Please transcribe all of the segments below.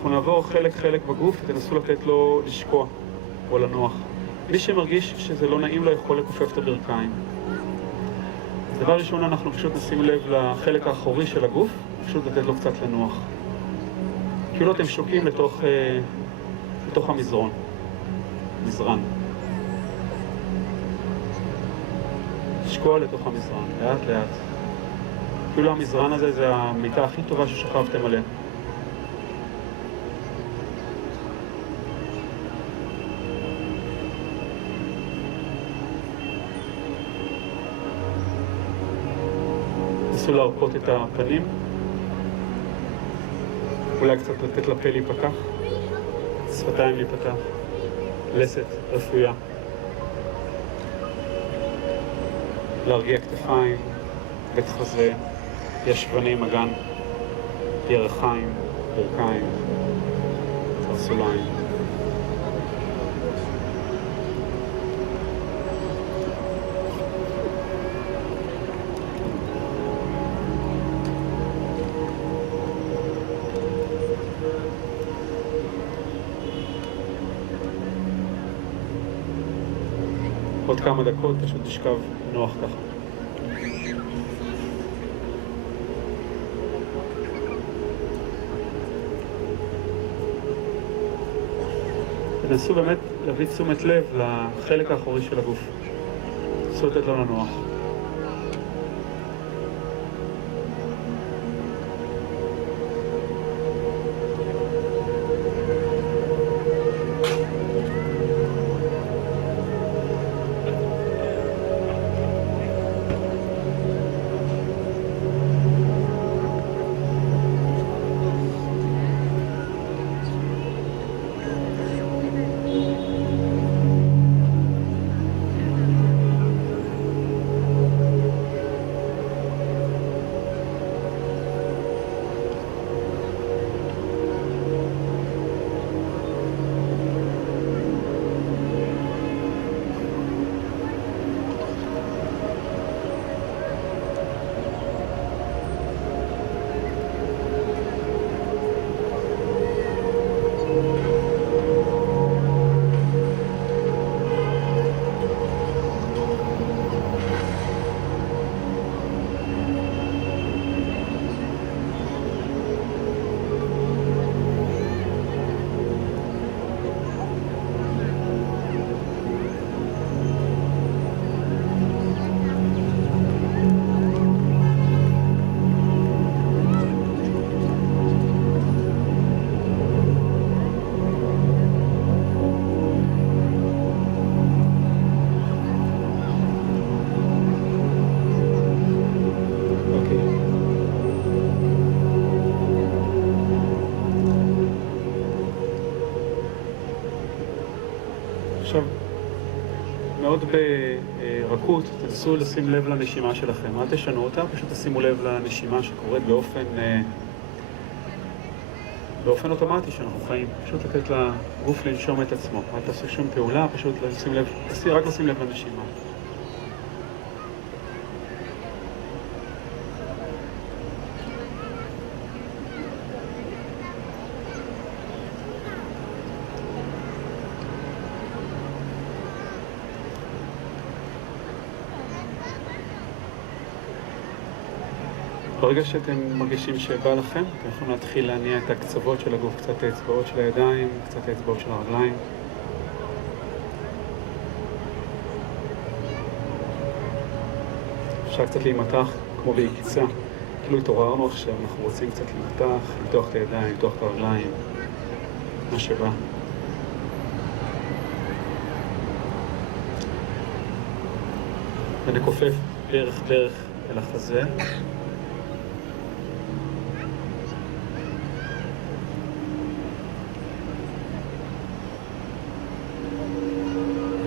אנחנו נעבור חלק בגוף ותנסו לתת לו לשקוע או לנוח. מי שמרגיש שזה לא נעים לו יכול לכופף את הברכיים. דבר ראשון, אנחנו פשוט נשים לב לחלק האחורי של הגוף, פשוט לתת לו קצת לנוח. כאילו אתם שוקים לתוך המזרון, מזרן. לשקוע לתוך המזרן, לאט לאט. כאילו המזרן הזה זה המיטה הכי טובה ששכבתם עליה. נסו להרפות את הפנים, אולי קצת לתת לפה להיפתח, שפתיים להיפתח, לסת רפויה, להרגיע כתפיים, בית חזה, ישבנים, אגן, ירחיים, ברכיים, צרסוליים. עוד כמה דקות פשוט תשכב נוח ככה. תנסו באמת להביא תשומת לב לחלק האחורי של הגוף. תנסו לתת לו לנוח. עכשיו, מאוד ברכות, תנסו לשים לב לנשימה שלכם. אל תשנו אותה, פשוט תשימו לב לנשימה שקורית באופן אוטומטי שאנחנו חיים. פשוט לתת לגוף לנשום את עצמו. אל תעשו שום פעולה, פשוט רק לשים לב לנשימה. ברגע שאתם מרגישים שבא לכם, אתם יכולים להתחיל להניע את הקצוות של הגוף, קצת האצבעות של הידיים, קצת האצבעות של הרגליים. אפשר קצת להימתח, כמו בעקיצה. כאילו התעוררנו עכשיו, אנחנו רוצים קצת להימתח, למתוח את הידיים, למתוח את הרגליים, מה שבא. ונכופף דרך אל החזה.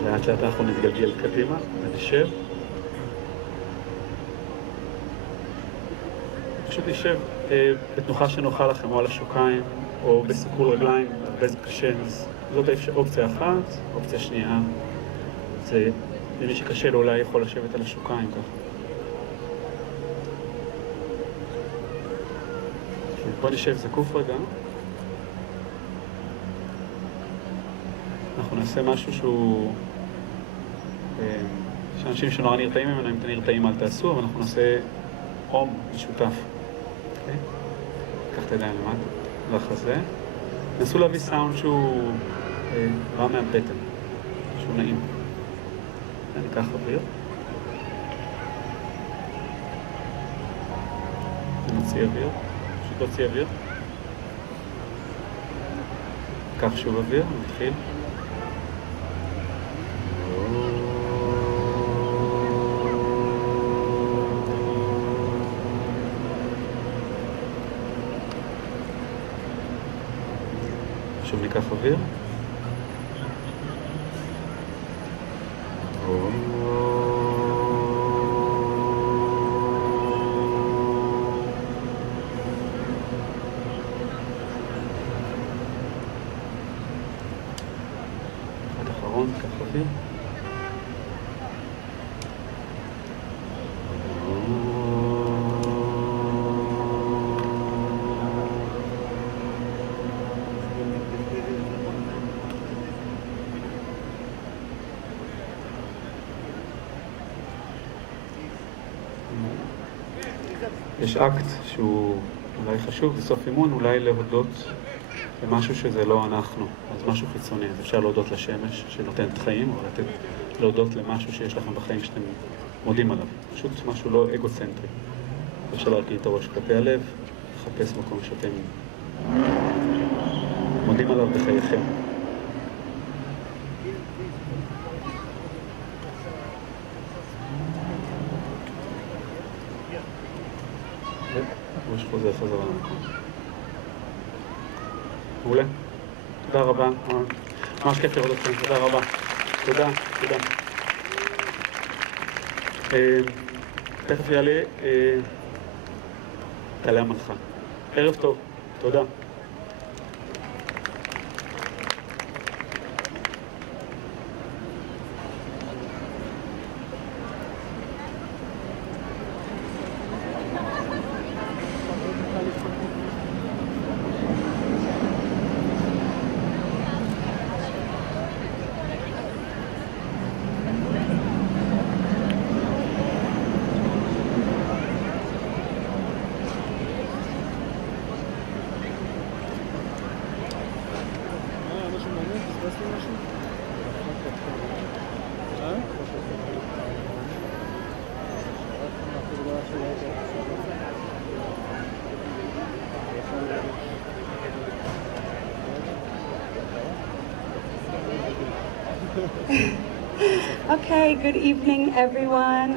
לאט לאט אנחנו נתגלגל קדימה ונשב. פשוט נשב בתנוחה שנוחה לכם, או על השוקיים, או בסיכול רגליים, באיזה קשה. זאת אופציה אחת, אופציה שנייה. זה למי שקשה לו אולי יכול לשבת על השוקיים ככה. בוא נשב זקוף רגע. אנחנו נעשה משהו שהוא... יש אנשים שנורא נרתעים ממנו, אם אתם נרתעים אל תעשו, אבל אנחנו נעשה אום משותף. קח את הידיים למטה, לחזה. נסו להביא סאונד שהוא בא מהבטן, שהוא נעים. ניקח אוויר. נוציא אוויר, פשוט להוציא אוויר. קח שוב אוויר, נתחיל. שוב ניקח אוויר. עד אחרון, ניקח אוויר. יש אקט שהוא אולי חשוב, בסוף אימון אולי להודות למשהו שזה לא אנחנו, אז משהו חיצוני. אז אפשר להודות לשמש שנותנת חיים, או להודות למשהו שיש לכם בחיים שאתם מודים עליו. פשוט משהו לא אגוצנטרי. אפשר להרכין את הראש כלפי הלב, לחפש מקום שאתם מודים עליו בחייכם. ראש חוזר חזרה למקום. מעולה. תודה רבה. ממש כיף לראות אתכם. תודה רבה. תודה. תודה. תכף יעלה תעלה המנחה. ערב טוב. תודה. Okay, good evening everyone.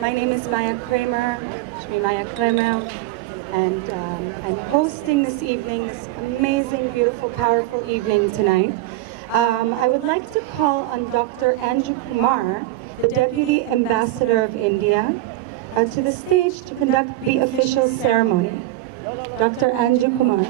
My name is Maya Kramer, Shmi Maya Kramer, and I'm hosting this evening, this amazing, beautiful, powerful evening tonight. I would like to call on Dr. Andrew Kumar, the Deputy Ambassador of India, to the stage to conduct the official ceremony. Dr. Andrew Kumar.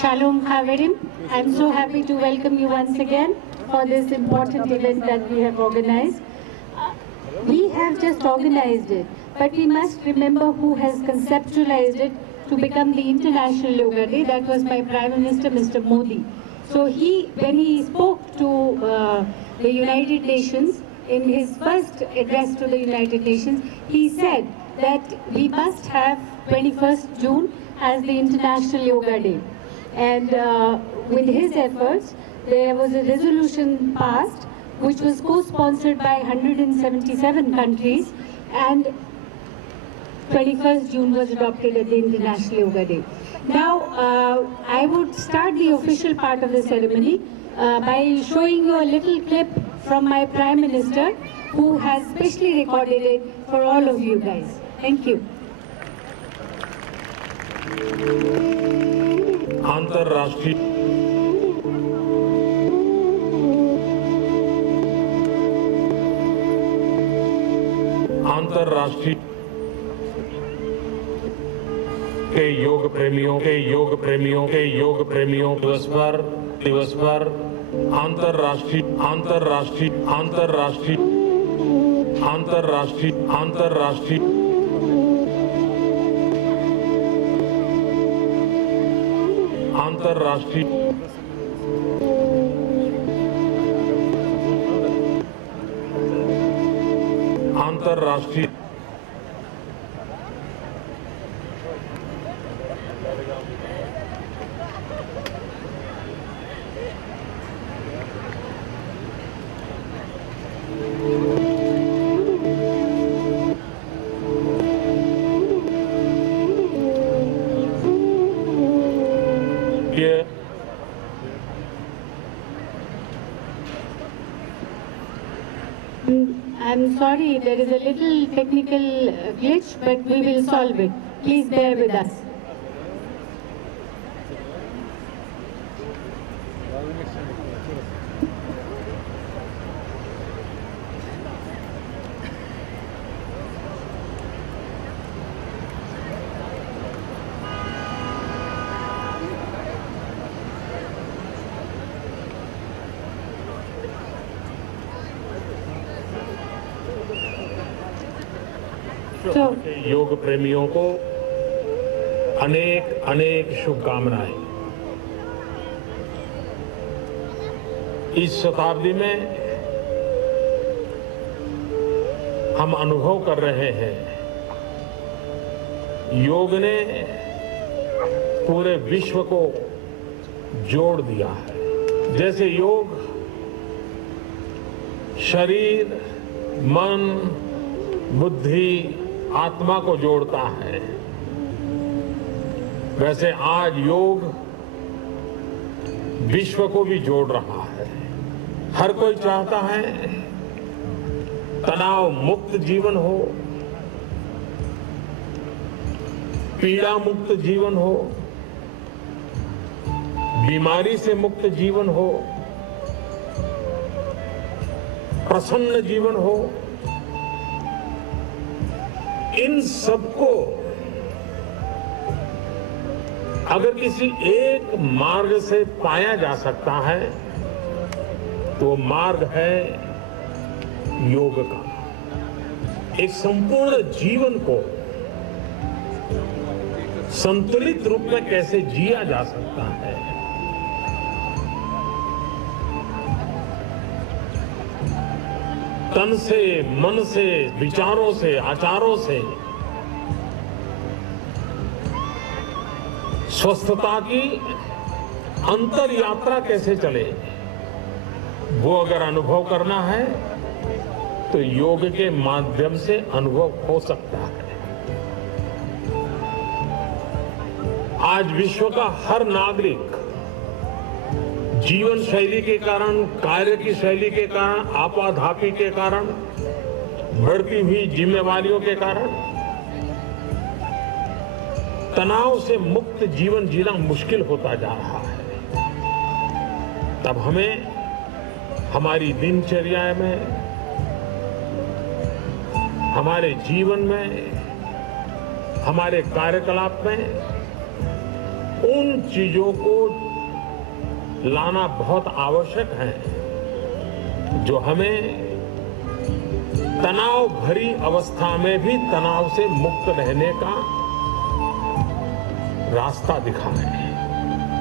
Shalom Haverim. I'm so happy to welcome you once again for this important event that we have organized. We have just organized it, but we must remember who has conceptualized it to become the International Yoga Day. That was my Prime Minister, Mr. Modi. So when he spoke to the United Nations, in his first address to the United Nations, he said that we must have 21st June as the International Yoga Day. And with his efforts, there was a resolution passed which was co-sponsored by 177 countries, and 21st June was adopted as the International Yoga Day. Now, I would start the official part of the ceremony by showing you a little clip from my Prime Minister, who has specially recorded it for all of you guys. Thank you. अंतर्राष्ट्रीय के योग प्रेमियों दिवस पर अंतर्राष्ट्रीय अंतर्राष्ट्रीय I'm sorry, there is a little technical glitch, but we will solve it. Please bear with us. So, योग प्रेमियों को अनेक अनेक शुभकामनाएं। इस शताब्दी में हम अनुभव कर रहे हैं, योग ने पूरे विश्व को जोड़ दिया है। जैसे योग शरीर, मन, बुद्धि, आत्मा को जोड़ता है, वैसे आज योग विश्व को भी जोड़ रहा है। हर कोई चाहता है तनाव मुक्त जीवन हो, पीड़ा मुक्त जीवन हो, बीमारी से मुक्त जीवन हो, प्रसन्न जीवन हो। इन सबको अगर किसी एक मार्ग से पाया जा सकता है तो मार्ग है योग का। एक संपूर्ण जीवन को संतुलित रूप में कैसे जिया जा सकता है, तन से, मन से, विचारों से, आचारों से स्वस्थता की अंतर यात्रा कैसे चले, वो अगर अनुभव करना है तो योग के माध्यम से अनुभव हो सकता है। आज विश्व का हर नागरिक जीवन शैली के कारण, कार्य की शैली के कारण, आपाधापी के कारण, बढ़ती हुई जिम्मेवारियों के कारण तनाव से मुक्त जीवन जीना मुश्किल होता जा रहा है। तब हमें हमारी दिनचर्या में, हमारे जीवन में, हमारे कार्यकलाप में उन चीजों को लाना बहुत आवश्यक है जो हमें तनाव भरी अवस्था में भी तनाव से मुक्त रहने का रास्ता दिखाए,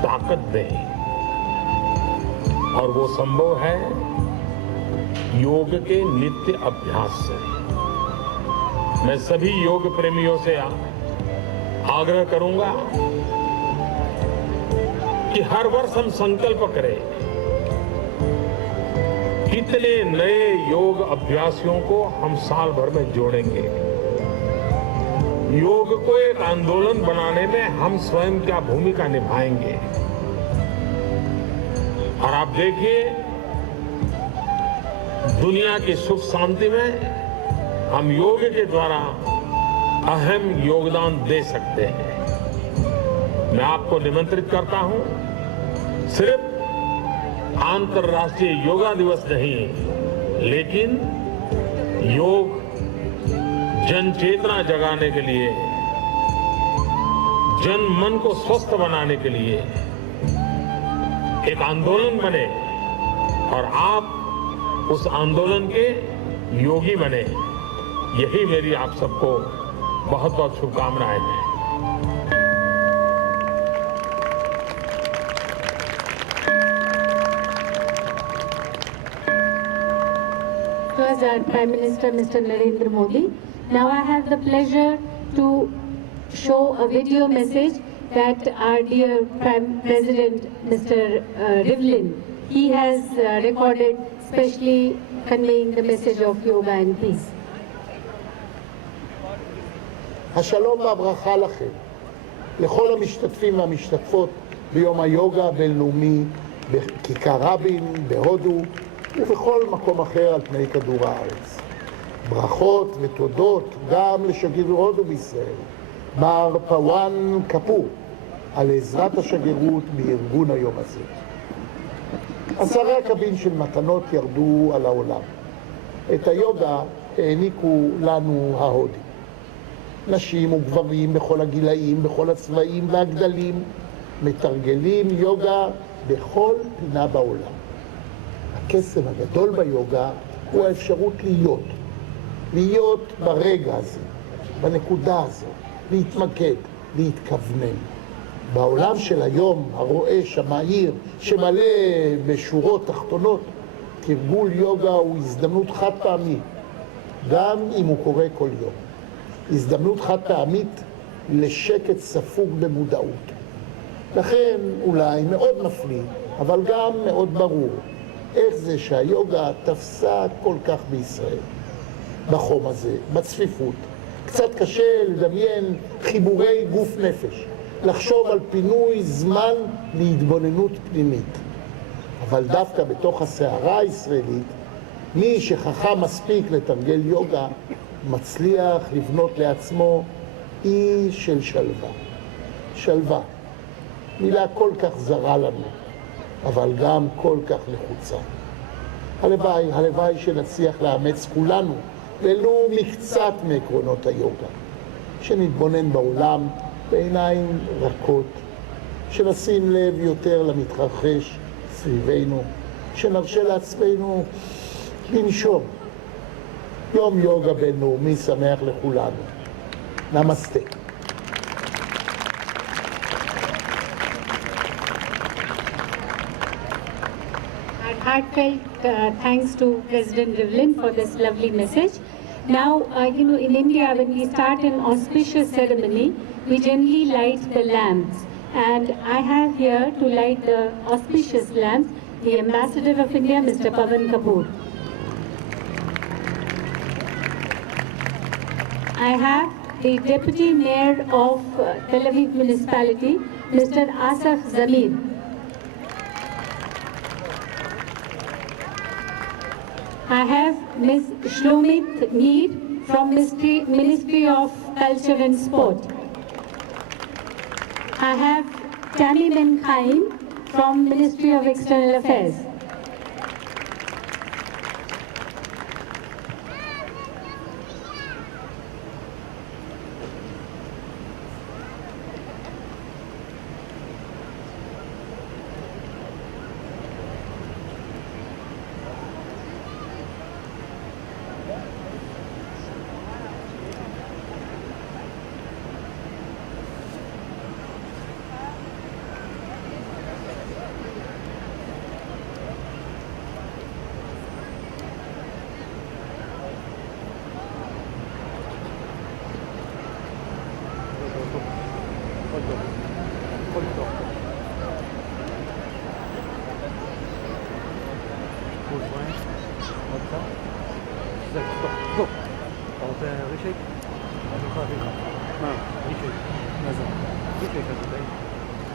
ताकत दे। और वो संभव है योग के नित्य अभ्यास से। मैं सभी योग प्रेमियों से आग्रह करूंगा कि हर वर्ष हम संकल्प करें कितने नए योग अभ्यासियों को हम साल भर में जोड़ेंगे। योग को एक आंदोलन बनाने में हम स्वयं क्या भूमिका निभाएंगे। और आप देखिए, दुनिया की सुख शांति में हम योग के द्वारा अहम योगदान दे सकते हैं। मैं आपको निमंत्रित करता हूं, सिर्फ अंतर्राष्ट्रीय योगा दिवस नहीं, लेकिन योग जन चेतना जगाने के लिए, जन मन को स्वस्थ बनाने के लिए एक आंदोलन बने और आप उस आंदोलन के योगी बने। यही मेरी आप सबको बहुत बहुत शुभकामनाएं हैं। Was our Prime Minister, Mr. Narendra Modi. Now I have the pleasure to show a video message that our dear Prime President, Mr. Rivlin, he has recorded, especially conveying the message of yoga and peace. השלום והברכה לכם, לכל המשתתפים והמשתתפות ביום היוגה הבינלאומי בכיכר רבין, בהודו ובכל מקום אחר על פני כדור הארץ. ברכות ותודות גם לשגריר הודו בישראל, מר פוואן קפור, על עזרת השגרירות בארגון היום הזה. עשרי הקבין של מתנות ירדו על העולם. את היוגה העניקו לנו ההודים. נשים וגברים בכל הגילאים, בכל הצבעים והגדלים, מתרגלים יוגה בכל פינה בעולם. הקסם הגדול ביוגה הוא האפשרות להיות ברגע הזה, בנקודה הזו, להתמקד, להתכוונן. בעולם של היום, הרועש, המהיר, שמלא בשורות תחתונות, תרגול יוגה הוא הזדמנות חד פעמית, גם אם הוא קורה כל יום. הזדמנות חד פעמית לשקט ספוג במודעות. לכן אולי מאוד מפליא, אבל גם מאוד ברור, איך זה שהיוגה תפסה כל כך בישראל. בחום הזה, בצפיפות. קצת קשה לדמיין חיבורי גוף נפש, לחשוב על פינוי זמן להתבוננות פנימית. אבל דווקא בתוך הסערה הישראלית, מי שחכם מספיק לתרגל יוגה, מצליח לבנות לעצמו אי של שלווה. שלווה, מילה כל כך זרה לנו, אבל גם כל כך לחוצה. הלוואי שנצליח לאמץ כולנו, ולו מקצת מעקרונות היוגה. שנתבונן בעולם בעיניים רכות, שנשים לב יותר למתרחש סביבנו, שנרשה לעצמנו לנשום. יום יוגה בינלאומי שמח לכולנו. נמסטה. Heartfelt thanks to President Rivlin for this lovely message. Now, in India, when we start an auspicious ceremony, we generally light the lamps. And I have here to light the auspicious lamps, the Ambassador of India, Mr. Pawan Kapoor. I have the Deputy Mayor of Tel Aviv Municipality, Mr. Asaf Zamir. I have Ms. Shlomit Neer from Ministry of Culture and Sport. I have Tammy Ben Khaim from Ministry of External Affairs.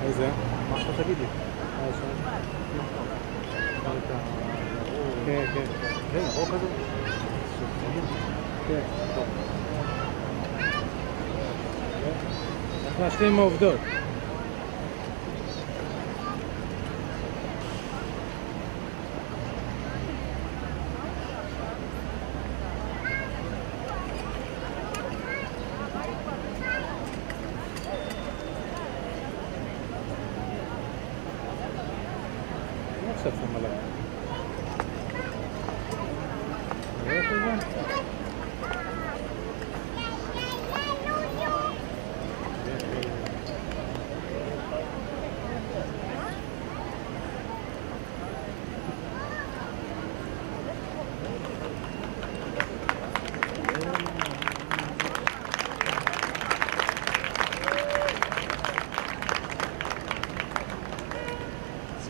איזה? מה שאתה תגיד לי. כן, כן. כן, ירוק כזה? כן, טוב. צריך להשלים עם העובדות.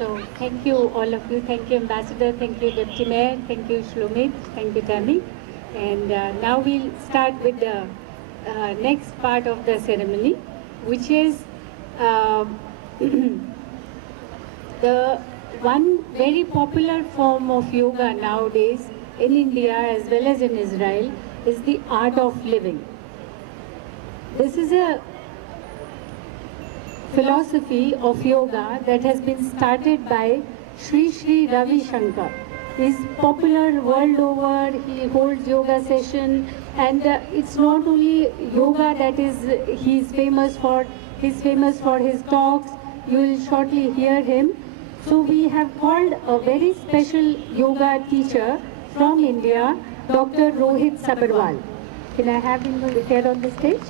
So thank you all of you. Thank you Ambassador, thank you Deputy Mayor, thank you Shlomit, thank you Tammy. And now we'll start with the next part of the ceremony, which is the one very popular form of yoga nowadays in India as well as in Israel is the art of living. This is a philosophy of yoga that has been started by Sri Ravi Shankar. He's popular world over, he holds yoga session, and it's not only yoga that he's famous for, he's famous for his talks. You will shortly hear him. So we have called a very special yoga teacher from India, Dr. Rohit Sabarwal. Can I have him here on the stage?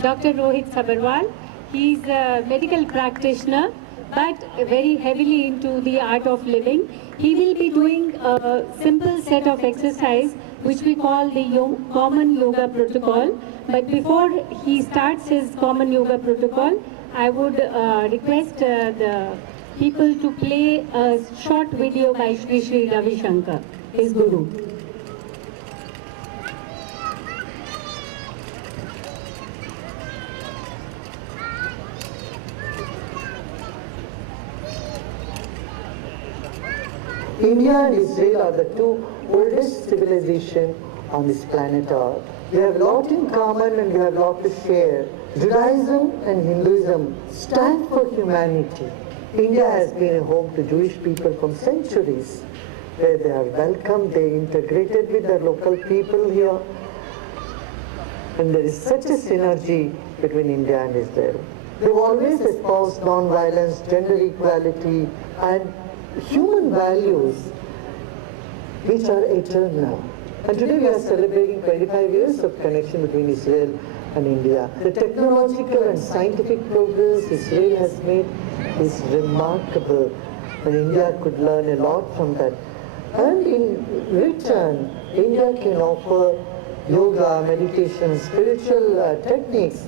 Dr. Rohit Sabarwal. He's a medical practitioner but very heavily into the art of living. He will be doing a simple set of exercise which we call the common yoga protocol. But before he starts his common yoga protocol, I would request the people to play a short video by Sri Ravi Shankar, his guru. India and Israel are the two oldest civilizations on this planet Earth. We have a lot in common and we have a lot to share. Judaism and Hinduism stand for humanity. India has been a home to Jewish people for centuries, where they are welcomed, they integrated with the local people here, and there is such a synergy between India and Israel. They've always espoused non-violence, gender equality, and human values which are eternal. And today we are celebrating 25 years of connection between Israel and India. The technological and scientific progress Israel has made is remarkable, and India could learn a lot from that. And in return, India can offer yoga, meditation, spiritual techniques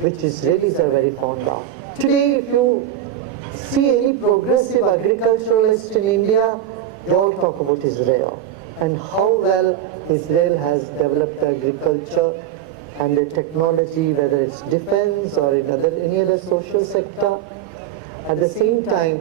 which Israelis are very fond of. Today, if you see any progressive agriculturalist in India, they all talk about Israel and how well Israel has developed agriculture and the technology, whether it's defense or in any other social sector. At the same time,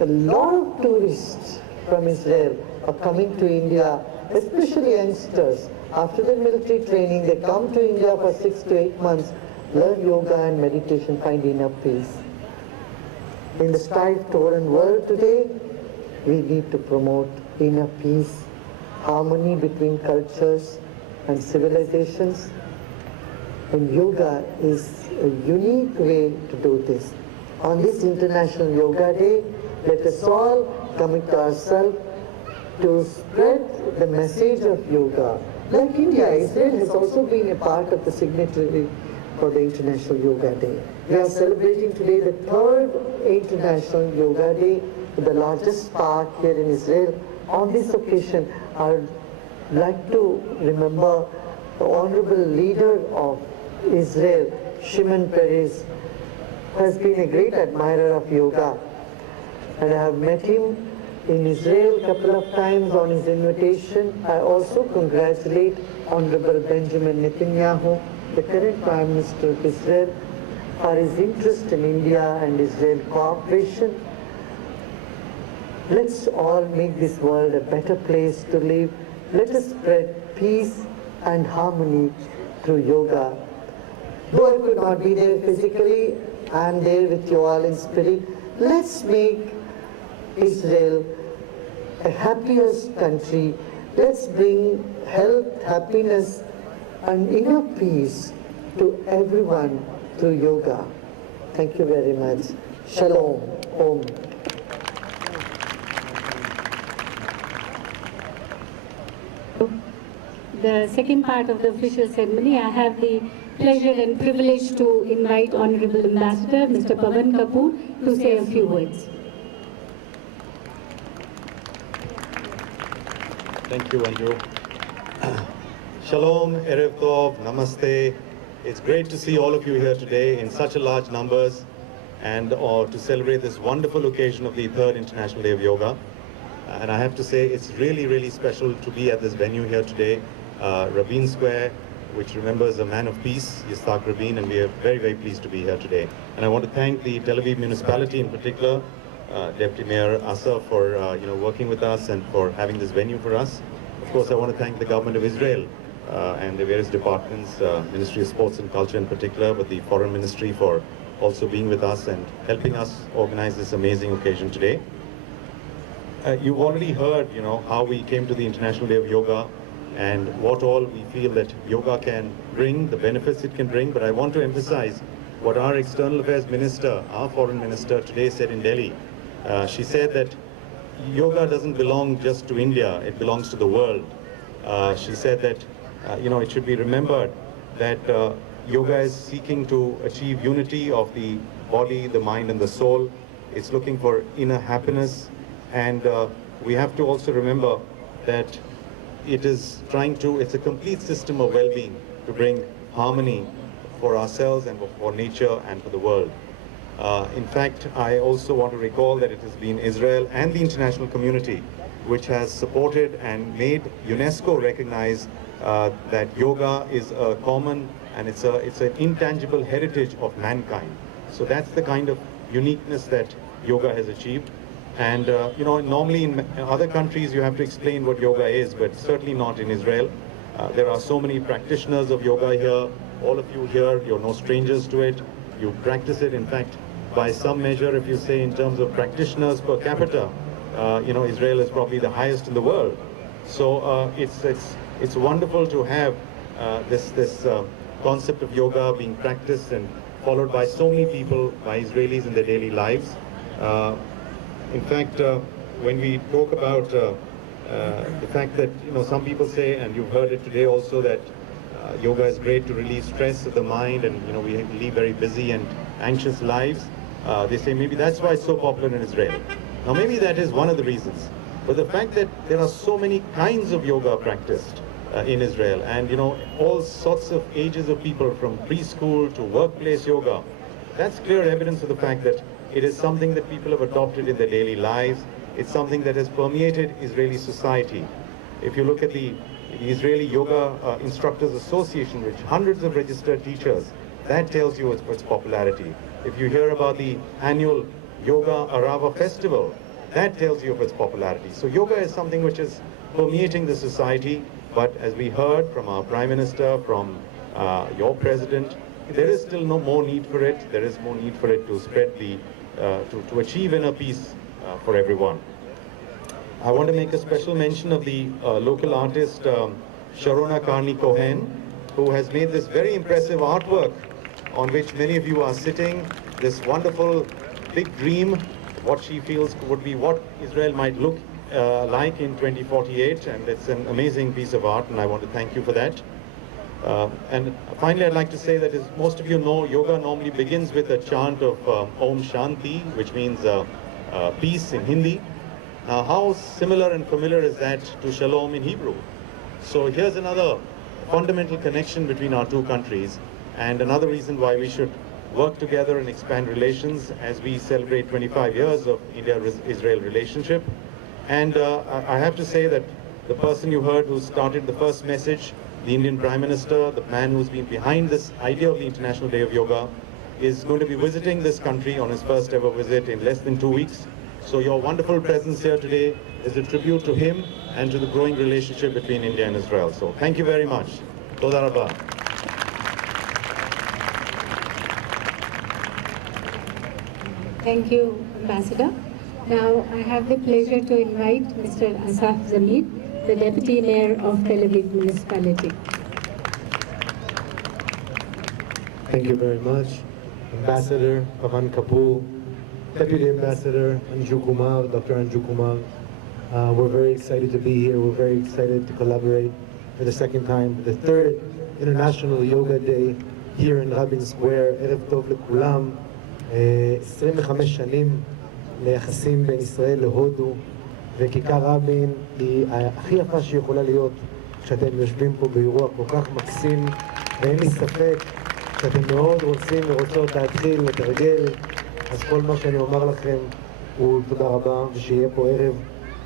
a lot of tourists from Israel are coming to India, especially youngsters. After their military training, they come to India for 6 to 8 months, learn yoga and meditation, find inner peace. In the strife-torn world today, we need to promote inner peace, harmony between cultures and civilizations. And yoga is a unique way to do this. On this International Yoga Day, let us all commit ourselves to spread the message of yoga. Like India, Israel has also been a part of the signatory for the International Yoga Day. We are celebrating today the 3rd International Yoga Day in the largest park here in Israel. On this occasion, I would like to remember the honorable leader of Israel, Shimon Peres, who has been a great admirer of yoga. And I have met him in Israel a couple of times on his invitation. I also congratulate Honorable Benjamin Netanyahu, the current Prime Minister of Israel, for his interest in India and Israel cooperation. Let's all make this world a better place to live. Let us spread peace and harmony through yoga. Though I could not be there physically, I am there with you all in spirit. Let's make Israel a happiest country. Let's bring health, happiness, and inner peace to everyone through yoga. Thank you very much. Shalom. Om. The second part of the official ceremony, I have the pleasure and privilege to invite Honorable Ambassador Mr. Pavan Kapoor to say a few words. Thank you, Anju. Shalom, Erev Tov, Namaste. It's great to see all of you here today in such a large numbers and to celebrate this wonderful occasion of the 3rd International Day of Yoga. And I have to say it's really, really special to be at this venue here today, Rabin Square, which remembers a man of peace, Yitzhak Rabin, and we are very, very pleased to be here today. And I want to thank the Tel Aviv municipality in particular, Deputy Mayor Asa, for working with us and for having this venue for us. Of course, I want to thank the government of Israel and the various departments, Ministry of Sports and Culture in particular, but the Foreign Ministry for also being with us and helping us organize this amazing occasion today. You've already heard, how we came to the International Day of Yoga and what all we feel that yoga can bring, the benefits it can bring, but I want to emphasize what our External Affairs Minister, our Foreign Minister today said in Delhi. She said that yoga doesn't belong just to India, it belongs to the world. She said that, it should be remembered that yoga is seeking to achieve unity of the body, the mind and the soul. It's looking for inner happiness, and we have to also remember that it's a complete system of well-being to bring harmony for ourselves and for nature and for the world. In fact, I also want to recall that it has been Israel and the international community which has supported and made UNESCO recognize that yoga is a common and it's an intangible heritage of mankind. So that's the kind of uniqueness that yoga has achieved. And normally in other countries you have to explain what yoga is, but certainly not in Israel. There are so many practitioners of yoga here. All of you here, you're no strangers to it. You practice it. In fact, by some measure, if you say in terms of practitioners per capita, Israel is probably the highest in the world. So it's wonderful to have this concept of yoga being practiced and followed by so many people, by Israelis in their daily lives. In fact, when we talk about the fact that some people say, and you've heard it today also, that yoga is great to relieve stress of the mind, and we live very busy and anxious lives. They say maybe that's why it's so popular in Israel. Now maybe that is one of the reasons, but the fact that there are so many kinds of yoga practiced in Israel, and all sorts of ages of people, from preschool to workplace yoga, that's clear evidence of the fact that it is something that people have adopted in their daily lives. It's something that has permeated Israeli society. If you look at the Israeli Yoga Instructors Association, which hundreds of registered teachers, that tells you its popularity. If you hear about the annual Yoga Arava Festival, that tells you of its popularity. So yoga is something which is permeating the society, but as we heard from our Prime Minister, from your President, there is still no more need for it. There is more need for it to spread to achieve inner peace for everyone. I want to make a special mention of the local artist Sharona Karni Cohen, who has made this very impressive artwork on which many of you are sitting. This wonderful big dream, what she feels would be what Israel might look like in 2048, and it's an amazing piece of art, and I want to thank you for that. And finally, I'd like to say that, as most of you know, yoga normally begins with a chant of Om Shanti, which means peace in Hindi. Now, how similar and familiar is that to Shalom in Hebrew? So here's another fundamental connection between our two countries, and another reason why we should work together and expand relations as we celebrate 25 years of India-Israel relationship. And I have to say that the person you heard who started the first message, the Indian Prime Minister, the man who's been behind this idea of the International Day of Yoga, is going to be visiting this country on his first ever visit in less than 2 weeks. So your wonderful presence here today is a tribute to him and to the growing relationship between India and Israel. So thank you very much. Toda rabba. Thank you, Ambassador. Now I have the pleasure to invite Mr. Asaf Zamir, the Deputy Mayor of Tel Aviv Municipality. Thank you very much. Ambassador Pavan Kapoor, Deputy Ambassador Anju Kumar, Dr. Anju Kumar. We're very excited to be here. We're very excited to collaborate for the second time, the 3rd International Yoga Day here in Rabin Square. Erev Tov לכולם. 25 שנים ליחסים בין ישראל להודו, וכיכר רבין היא הכי יפה שיכולה להיות שאתם יושבים פה באירוע כל כך מקסים, ואין לי ספק שאתם מאוד רוצים ורוצות להתחיל לתרגל. אז כל מה שאני אומר לכם הוא תודה רבה, ושיהיה פה ערב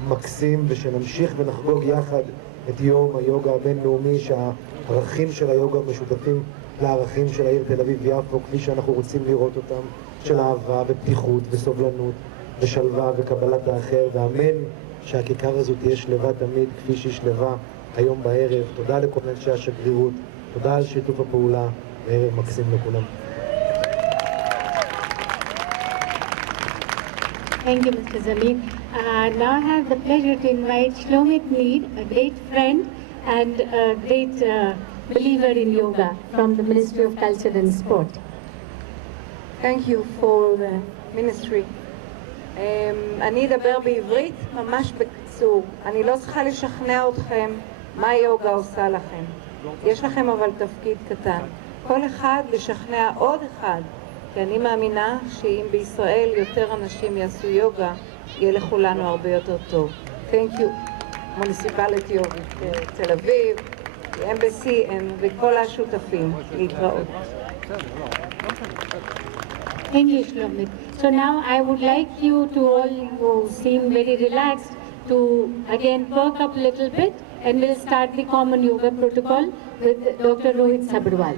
מקסים, ושנמשיך ונחגוג יחד את יום היוגה הבינלאומי, שהערכים של היוגה משותפים לערכים של העיר תל אביב-יפו, כפי שאנחנו רוצים לראות אותם, של אהבה ופתיחות וסובלנות ושלווה וקבלת האחר, ואמן שהכיכר הזו תהיה שלווה תמיד כפי שהיא שלווה היום בערב. תודה לכל אנשי השגרירות, תודה על שיתוף הפעולה, וערב מקסים לכולם. Thank you, Mr. Zamir. Now I have the pleasure to invite Shlomit Mead, a great friend and a great believer in yoga from the Ministry of Culture and Sport. Thank you for the ministry. אני אדבר בעברית ממש בקצור. אני לא צריכה לשכנע אתכם מה יוגה עושה לכם. יש לכם אבל תפקיד קטן. כל אחד לשכנע עוד אחד. כי אני מאמינה שאם בישראל יותר אנשים יעשו יוגה, יהיה לכולנו הרבה יותר טוב. Thank you, Municipality of תל אביב, Embassy וכל השותפים. להתראות. Thank you, Shlomit. So now I would like you to all who seem very relaxed to again perk up a little bit, and we'll start the common yoga protocol with Dr. Rohit Sabharwal.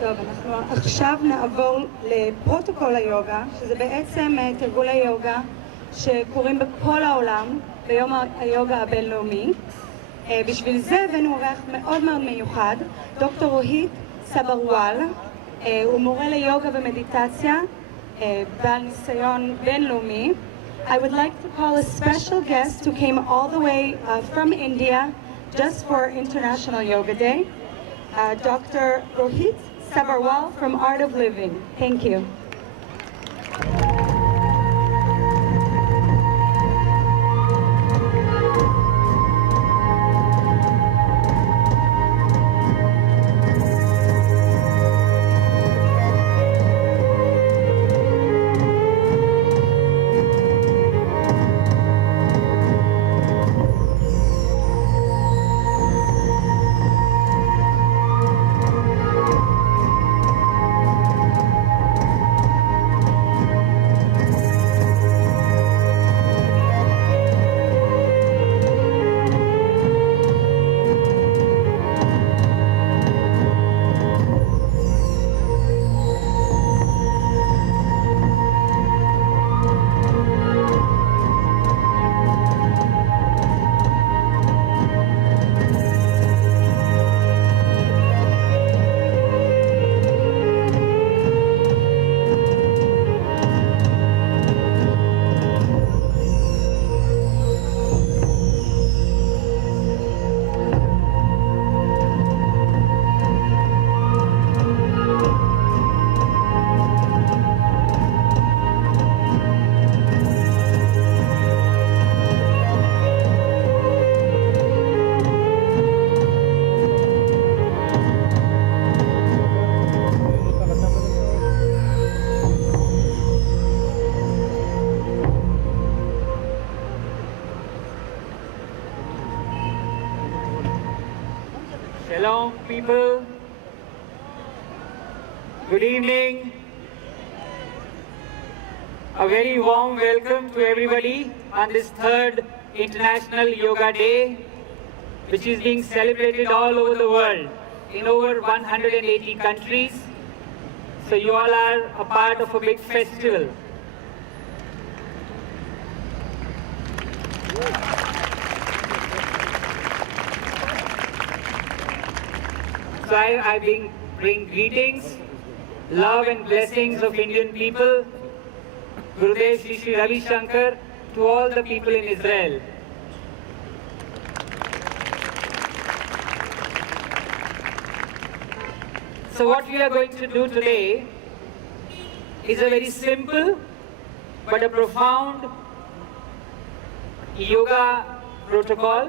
טוב, אנחנו עכשיו נעבור לפרוטוקול היוגה, שזה בעצם תרגול היוגה שקורים בכל העולם ביום היוגה הבינלאומי. בשביל זה הבאנו אורח מאוד מאוד מיוחד, דוקטור רוהית סברוואל. הוא מורה ליוגה ומדיטציה בעל ניסיון בינלאומי. I would like to call a special guest who came all the way from India just for International Yoga Day, Dr. Rohit Sabarwal from Art of Living. Thank you. Shalom, people. Good evening. A very warm welcome to everybody on this third International Yoga Day, which is being celebrated all over the world in over 180 countries. So you all are a part of a big festival. So I bring greetings, love and blessings of Indian people, Gurudev Shri Ravi Shankar, to all the people in Israel. So what we are going to do today is a very simple but a profound yoga protocol.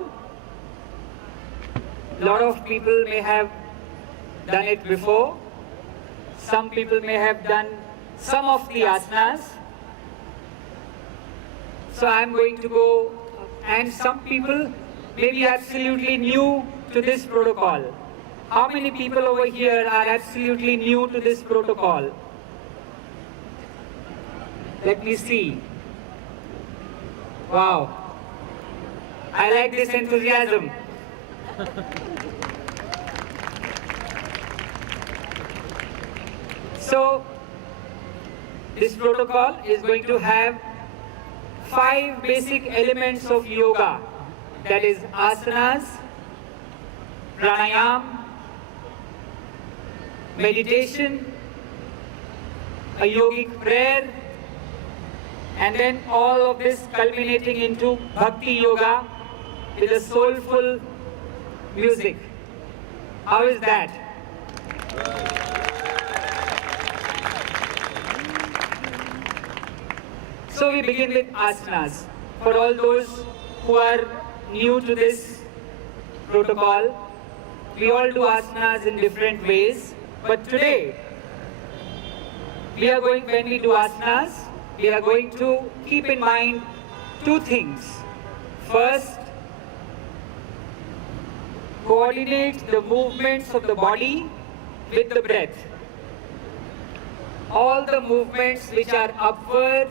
A lot of people may have done it before. Some people may have done some of the asanas. So I'm going to go, and some people may be absolutely new to this protocol. How many people over here are absolutely new to this protocol? Let me see. Wow. I like this enthusiasm. So, this protocol is going to have 5 basic elements of yoga, that is asanas, pranayam, meditation, a yogic prayer, and then all of this culminating into bhakti yoga with a soulful music. How is that? So we begin with asanas. For all those who are new to this protocol, we all do asanas in different ways. But today, when we do asanas, we are going to keep in mind 2 things. First, coordinate the movements of the body with the breath. All the movements which are upward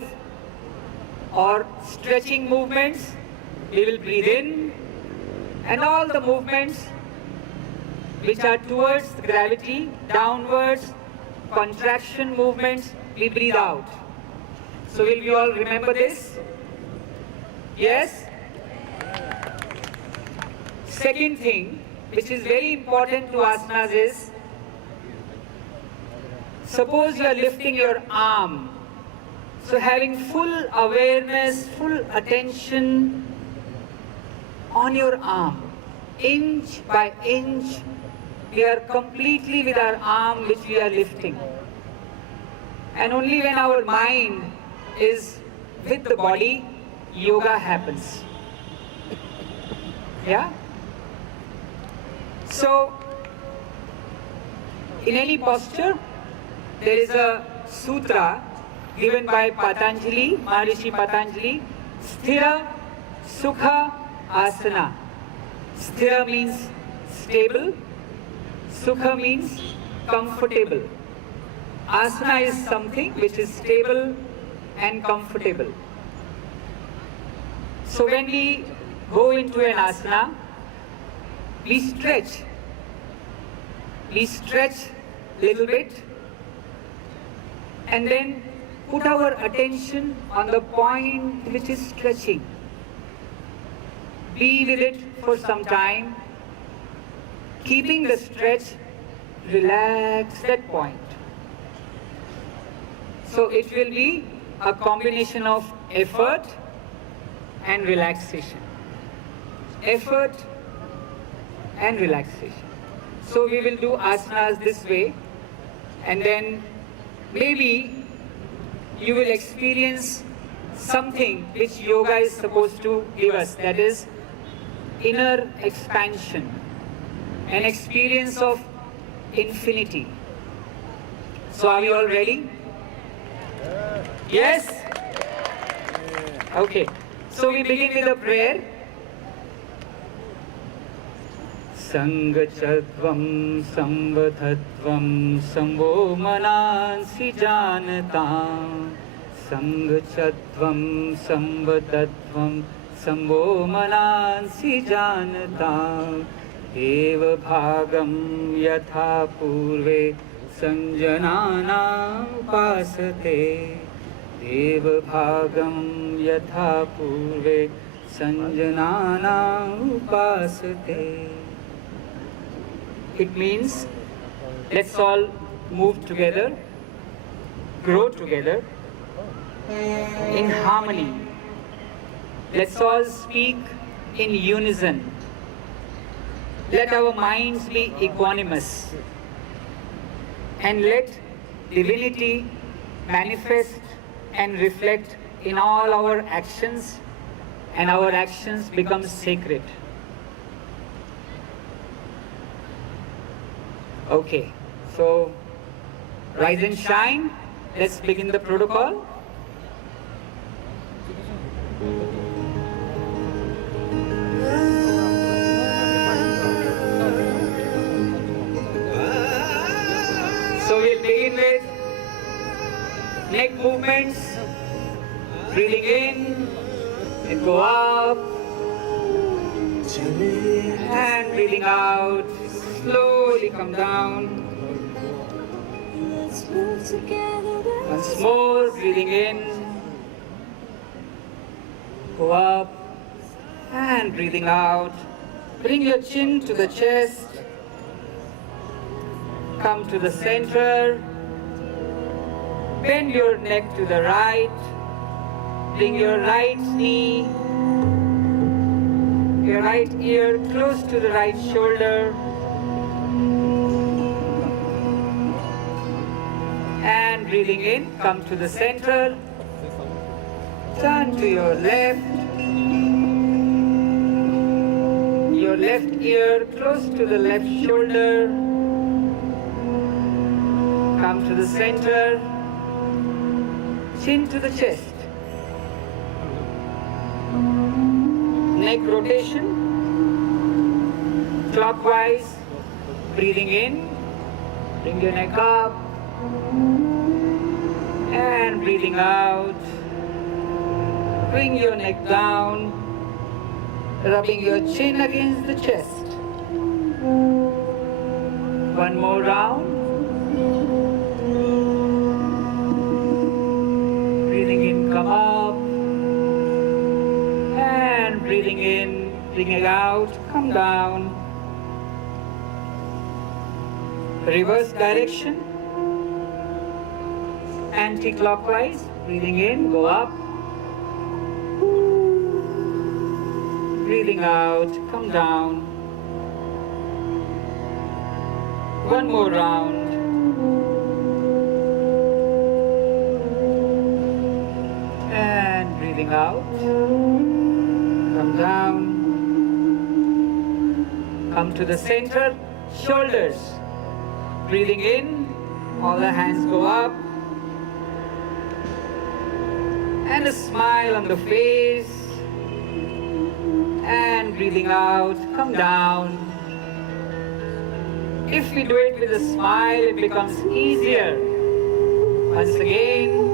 or stretching movements, we will breathe in, and all the movements which are towards gravity, downwards, contraction movements, we breathe out. So will we all remember this? Yes? Second thing, which is very important to asanas is, suppose you are lifting your arm So having full awareness, full attention on your arm, inch by inch, we are completely with our arm which we are lifting. And only when our mind is with the body, yoga happens. Yeah? So, in any posture, there is a sutra given by Patanjali, Maharishi Patanjali, Sthira Sukha Asana. Sthira means stable, Sukha means comfortable. Asana is something which is stable and comfortable. So when we go into an asana, we stretch a little bit and then put our attention on the point which is stretching. Be with it for some time, keeping the stretch, relax that point. So it will be a combination of effort and relaxation. Effort and relaxation. So we will do asanas this way, and then maybe you will experience something which yoga is supposed to give us, that is inner expansion, an experience of infinity. So are we all ready? Yes? Okay. So we begin with a prayer. Sangachadvam samvadhatvam samvo manansi janatam. Sangachadvam samvadhatvam samvo manansi janatam. Eva bhagam yatha purve sanjanana upasate. Eva bhagam yatha purve sanjanana upasate. It means let's all move together, grow together in harmony. Let's all speak in unison. Let our minds be equanimous and let divinity manifest and reflect in all our actions, and our actions become sacred. Okay, so rise and shine. Let's begin the protocol. So we'll begin with neck movements, breathing in and go up, and breathing out, slowly come down. Once more, breathing in, go up, and breathing out. Bring your chin to the chest, come to the center, bend your neck to the right, bring your right knee, your right ear close to the right shoulder, and breathing in, come to the center, turn to your left ear close to the left shoulder, come to the center, chin to the chest. Neck rotation, clockwise, breathing in, bring your neck up, and breathing out, bring your neck down, rubbing your chin against the chest. One more round. Breathing in, come up, and breathing in, bring it out, come down. Reverse direction. anti-clockwise. Breathing in, go up. Breathing out, come down. One more round. And breathing out. Come down. Come to the center, shoulders. Breathing in, all the hands go up. And a smile on the face. And breathing out, come down. If we do it with a smile, it becomes easier. Once again.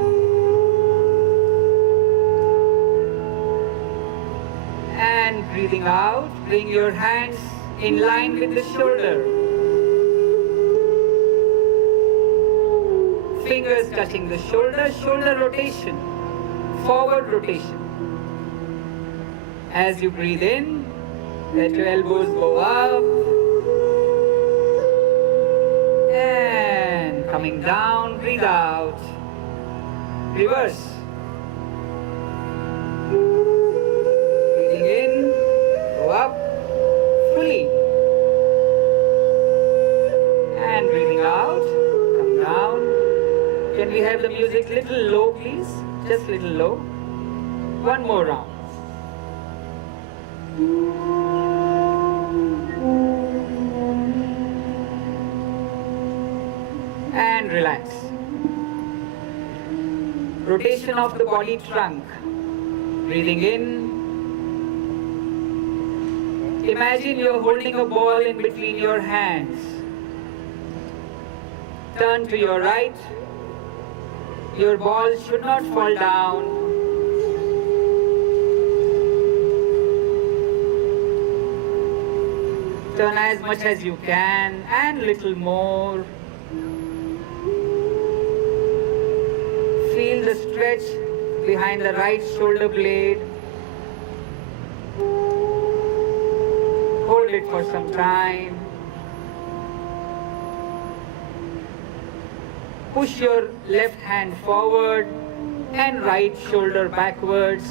And breathing out, bring your hands in line with the shoulder. Fingers touching the shoulder, shoulder rotation, forward rotation. As you breathe in, let your elbows go up. And coming down, breathe out. Reverse. Breathing in, go up, fully. And breathing out, come down. Can we have the music little low, please? Just little low. One more round. And relax. Rotation of the body trunk. Breathing in. Imagine you're holding a ball in between your hands. Turn to your right. Your ball should not fall down. Turn as much as you can and little more. Feel the stretch behind the right shoulder blade. Hold it for some time. Push your left hand forward and right shoulder backwards.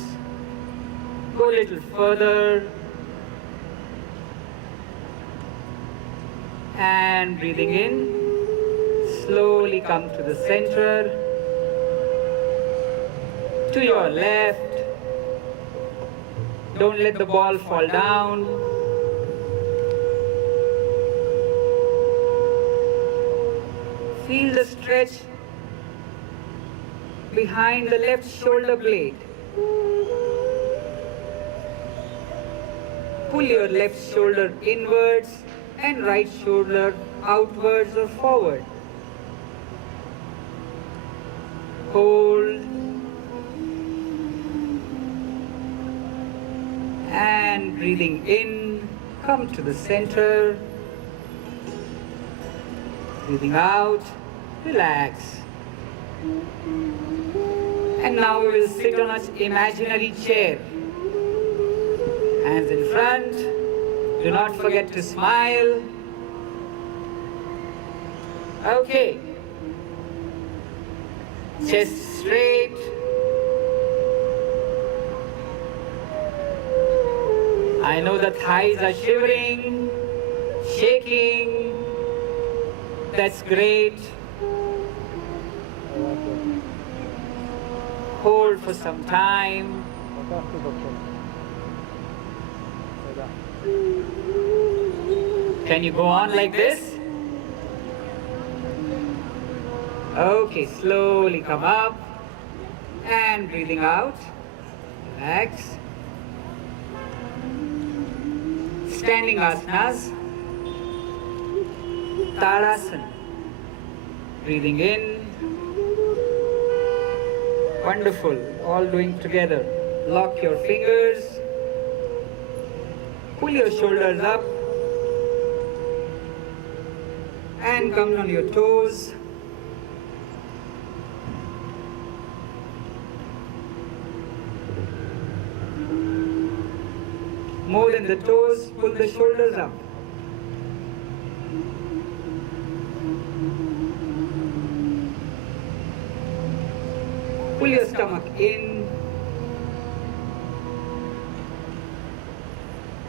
Go a little further. And breathing in, slowly come to the center. To your left. Don't let the ball fall down. Feel the stretch behind the left shoulder blade. Pull your left shoulder inwards and right shoulder outwards or forward. Hold. And breathing in, come to the center. Breathing out, relax. And now we will sit on an imaginary chair. Hands in front. Do not forget to smile. Okay. Chest straight. I know the thighs are shivering, shaking. That's great. Hold for some time. Can you go on like this? Okay, slowly come up and breathing out. Relax. Standing asanas. Tadasana. Breathing in. Wonderful. All doing together. Lock your fingers. Pull your shoulders up. And come on your toes. More than the toes, pull the shoulders up. Pull your stomach in.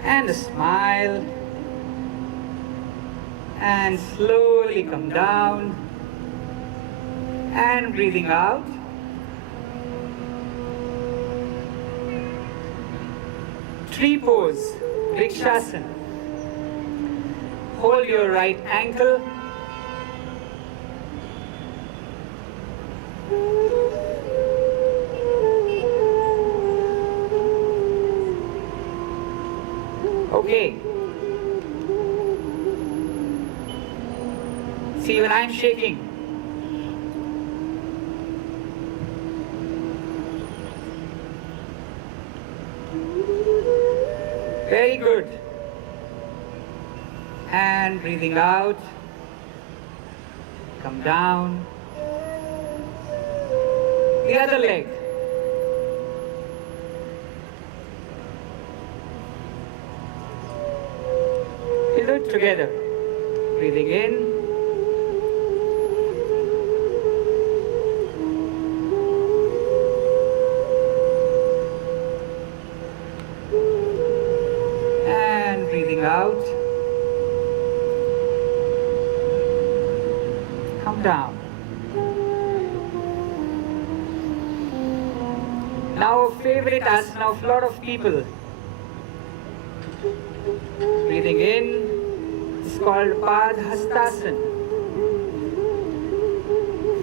And a smile. And slowly come down. And breathing out. Tree pose, Vrikshasana. Hold your right ankle. Okay. See, when I'm shaking, very good. And breathing out, come down. The other leg. We'll do it together. Breathing in. And breathing out. Come down. Now a favorite asana of a lot of people. Breathing in is called Padhastasana.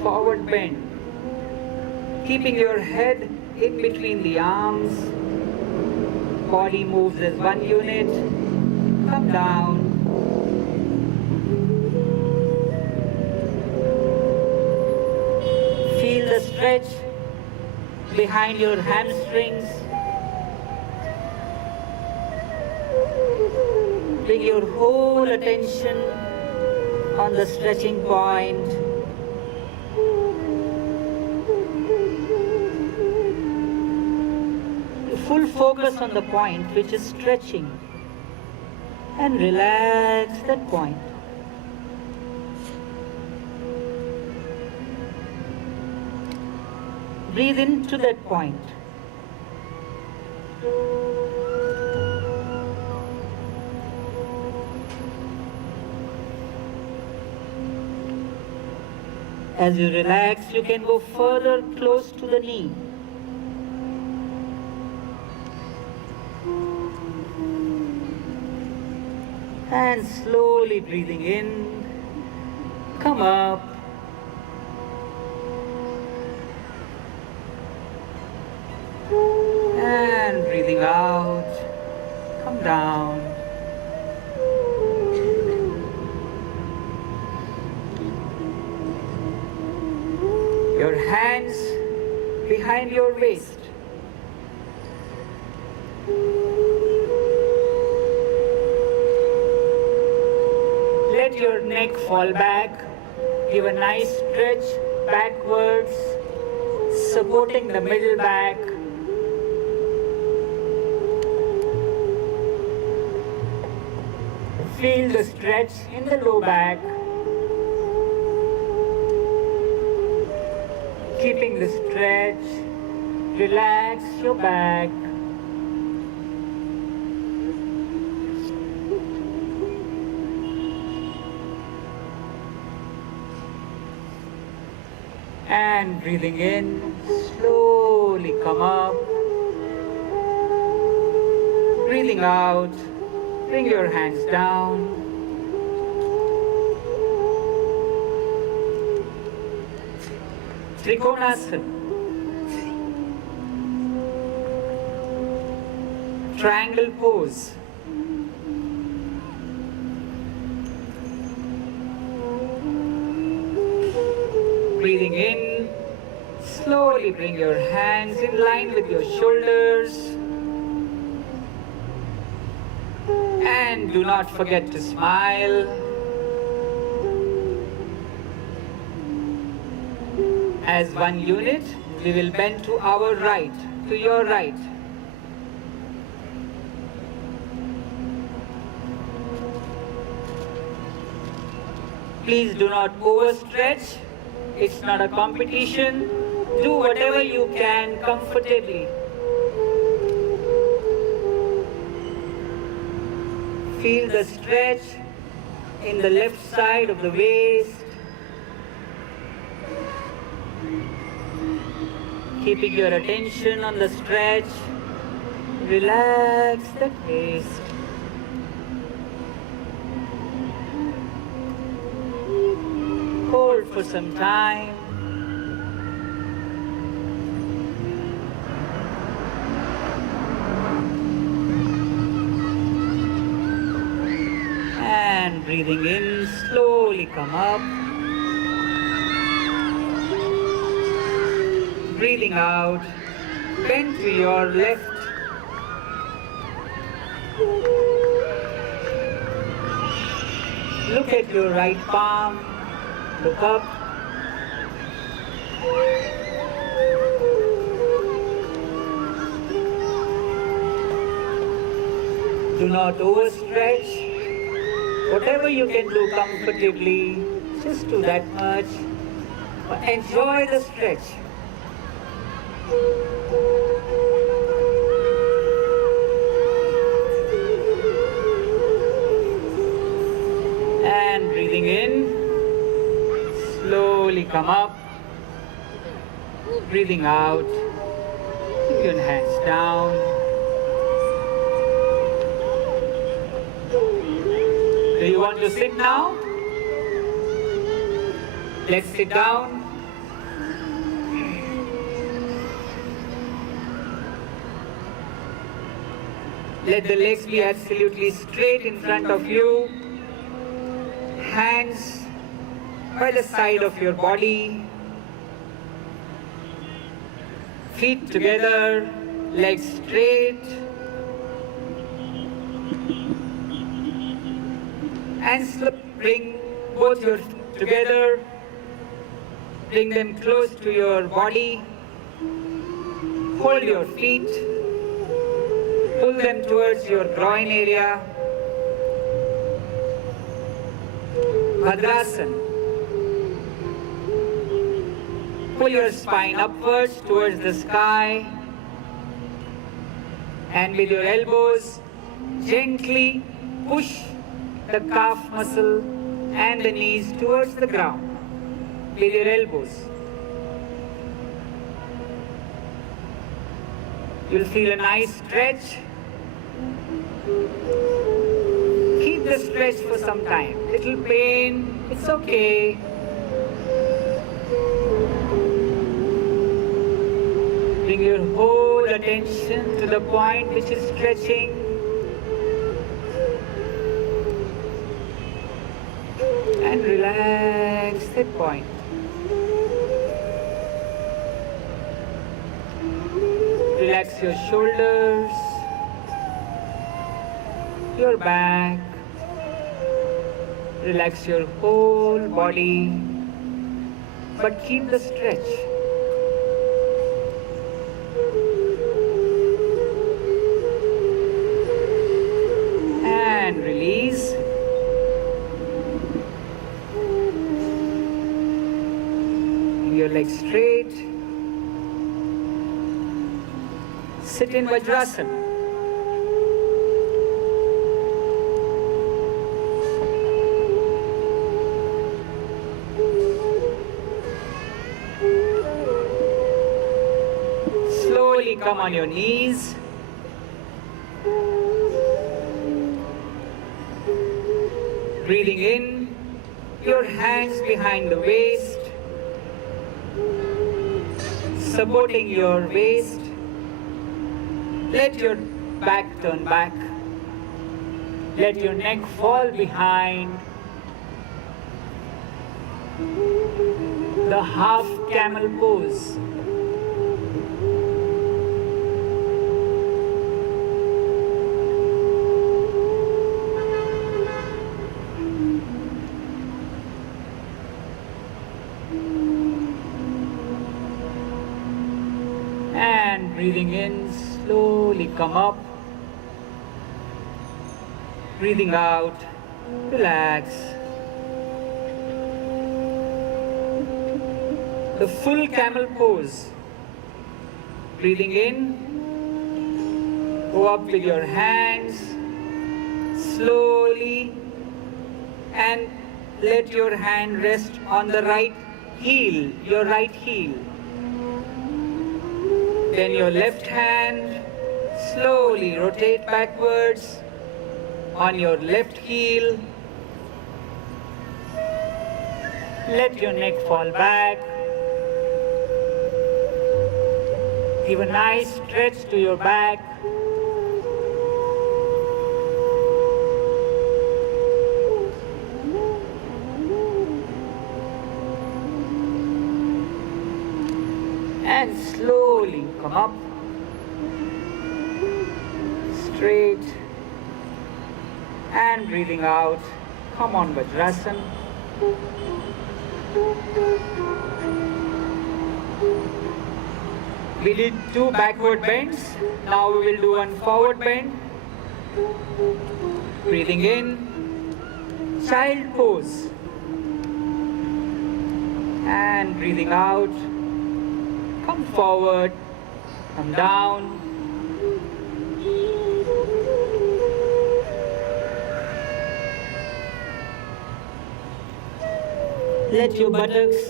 Forward bend. Keeping your head in between the arms. Body moves as one unit. Come down. Feel the stretch behind your hamstrings. Bring your whole attention on the stretching point. Full focus on the point which is stretching, and relax that point. Breathe into that point. As you relax, you can go further close to the knee. And slowly breathing in, come up. And breathing out, come down. Your hands behind your waist. Let your neck fall back. Give a nice stretch backwards, supporting the middle back. Feel the stretch in the low back. Keeping the stretch, relax your back. And breathing in, slowly come up. Breathing out, bring your hands down. Trikonasana. Triangle pose. Breathing in, slowly bring your hands in line with your shoulders. And do not forget to smile. As one unit, we will bend to our right, to your right. Please do not overstretch. It's not a competition. do whatever you can comfortably. Feel the stretch in the left side of the waist. Keeping your attention on the stretch, relax the waist. Hold for some time. And breathing in, slowly come up. Breathing out, bend to your left. Look at your right palm, look up. Do not overstretch. Whatever you can do comfortably, just do that much. But enjoy the stretch. And breathing in, slowly come up. Breathing out, keep your hands down. Do you want to sit now? Let's sit down. Let the legs be absolutely straight in front of you. Hands by the side of your body. Feet together, legs straight. And bring both your feet together. Bring them close to your body. Hold your feet. Pull them towards your groin area. Bhadrasana. Pull your spine upwards towards the sky. And with your elbows, gently push the calf muscle and the knees towards the ground with your elbows. You'll feel a nice stretch. Keep the stretch for some time. Little pain, it's okay. Bring your whole attention to the point which is stretching. And relax that point. Relax your shoulders, your back, relax your whole body, but keep the stretch. And release. Bring your legs straight. Sit in Vajrasana. Slowly come on your knees. Breathing in, your hands behind the waist, supporting your waist. Let your back turn back. Let your neck fall behind. The half camel pose. And breathing in, slowly come up. Breathing out, relax. the full camel pose. Breathing in, go up with your hands slowly and let your hand rest on the right heel, your right heel. Then your left hand slowly rotate backwards on your left heel. Let your neck fall back. Give a nice stretch to your back. And slowly come up. Straight. And breathing out. Come on, Vajrasana. We did 2 backward bends. Now we will do 1 forward bend. Breathing in, child pose. And breathing out, come forward, come down. Let your buttocks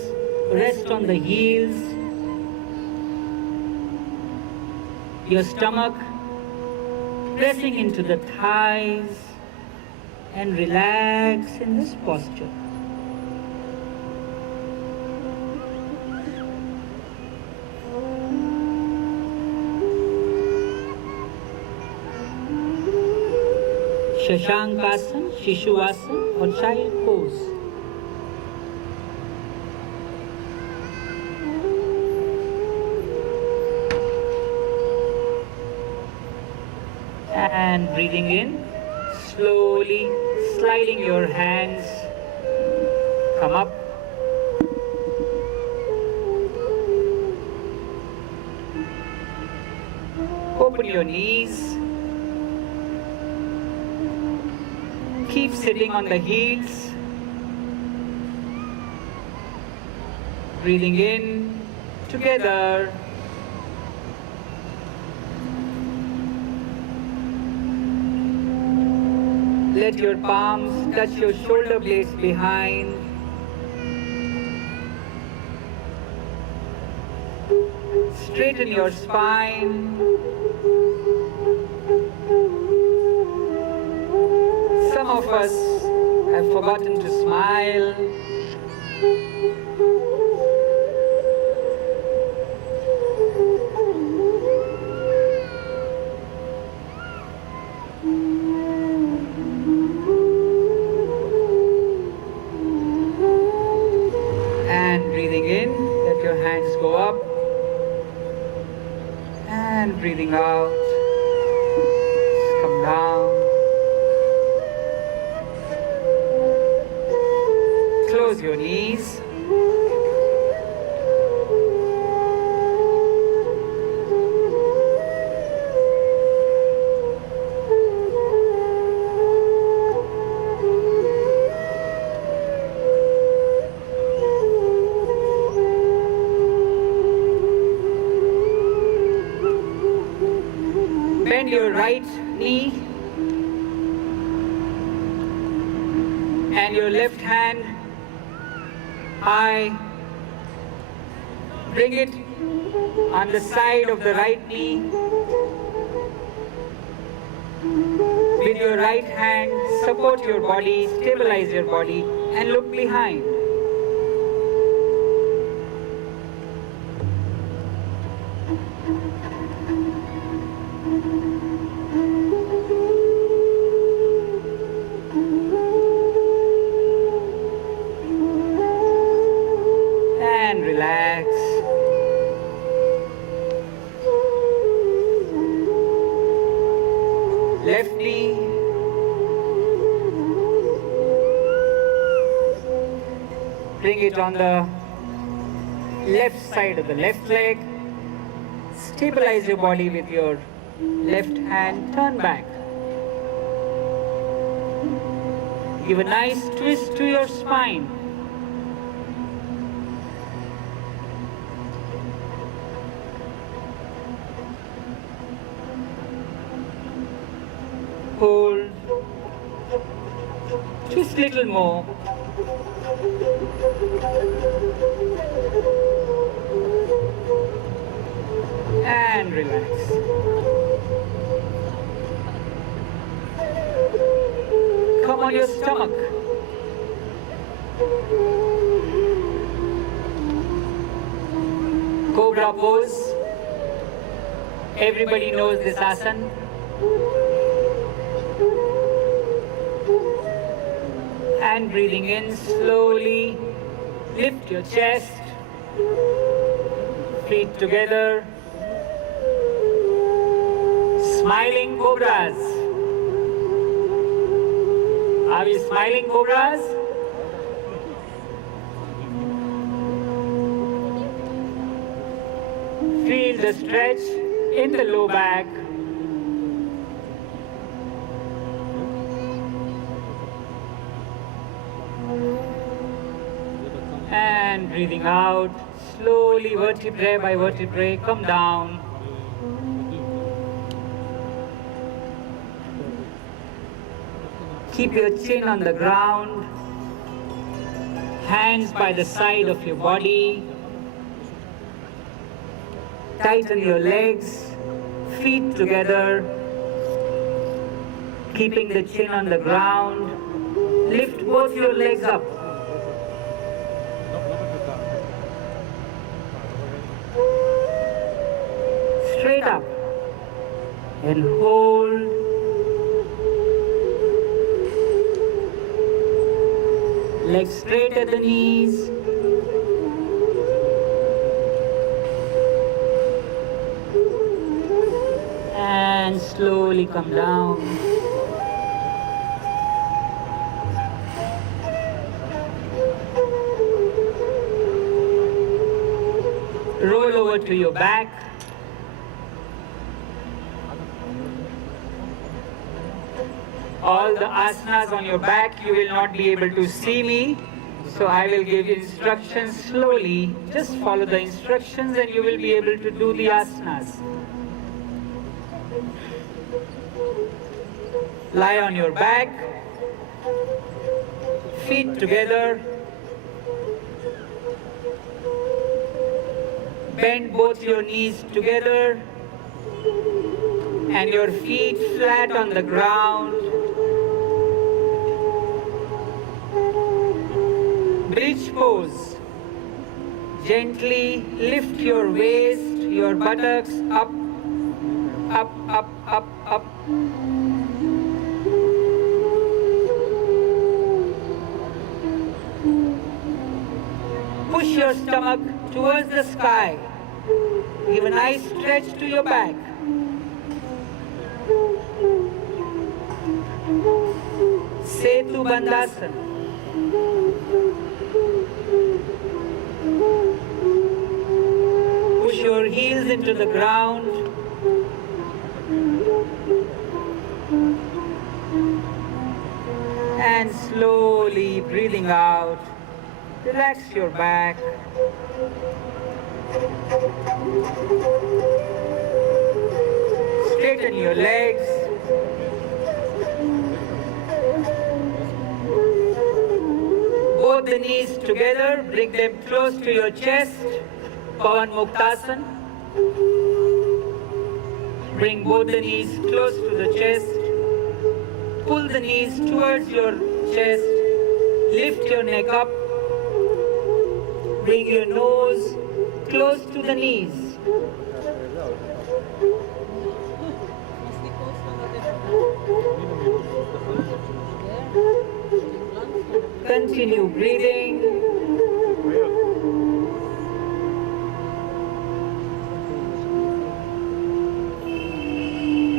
rest on the heels. Your stomach pressing into the thighs, and relax in this posture. Shashankasana, Shishuvasana or child pose. And breathing in, slowly sliding your hands, come up. Open your knees. Keep sitting on the heels. Breathing in, together. Let your palms touch your shoulder blades behind. Straighten your spine. Some of us have forgotten to smile. Go up and breathing out, come down, close your knees, bend your right knee and your left hand high. Bring it on the side of the right knee. With your right hand, support your body, stabilize your body, and look behind. Relax. Left knee. Bring it on the left side of the left leg. Stabilize your body with your left hand. Turn back. Give a nice twist to your spine. Just little more. And relax. Come on your stomach. Cobra pose. Everybody knows this asana. And breathing in slowly, lift your chest, feet together, smiling cobras. Are we smiling cobras? Feel the stretch in the low back. And breathing out, slowly vertebrae by vertebrae come down. Keep your chin on the ground, hands by the side of your body. Tighten your legs, feet together, keeping the chin on the ground. Lift both your legs up. Straight up and hold. Legs straight at the knees. And slowly come down. Roll over to your back. All the asanas on your back, you will not be able to see me. So I will give you instructions slowly. Just follow the instructions and you will be able to do the asanas. Lie on your back, feet together. Bend both your knees together and your feet flat on the ground. Bridge pose. Gently lift your waist, your buttocks up, up, up, up, up. Push your stomach towards the sky. Give a nice stretch to your back. Setu Bandhasana. Push your heels into the ground. And slowly breathing out, relax your back. Straighten your legs. Both the knees together, bring them close to your chest. Pavan Muktasana. Bring both the knees close to the chest. Pull the knees towards your chest. Lift your neck up. Bring your nose close to the knees. Continue breathing.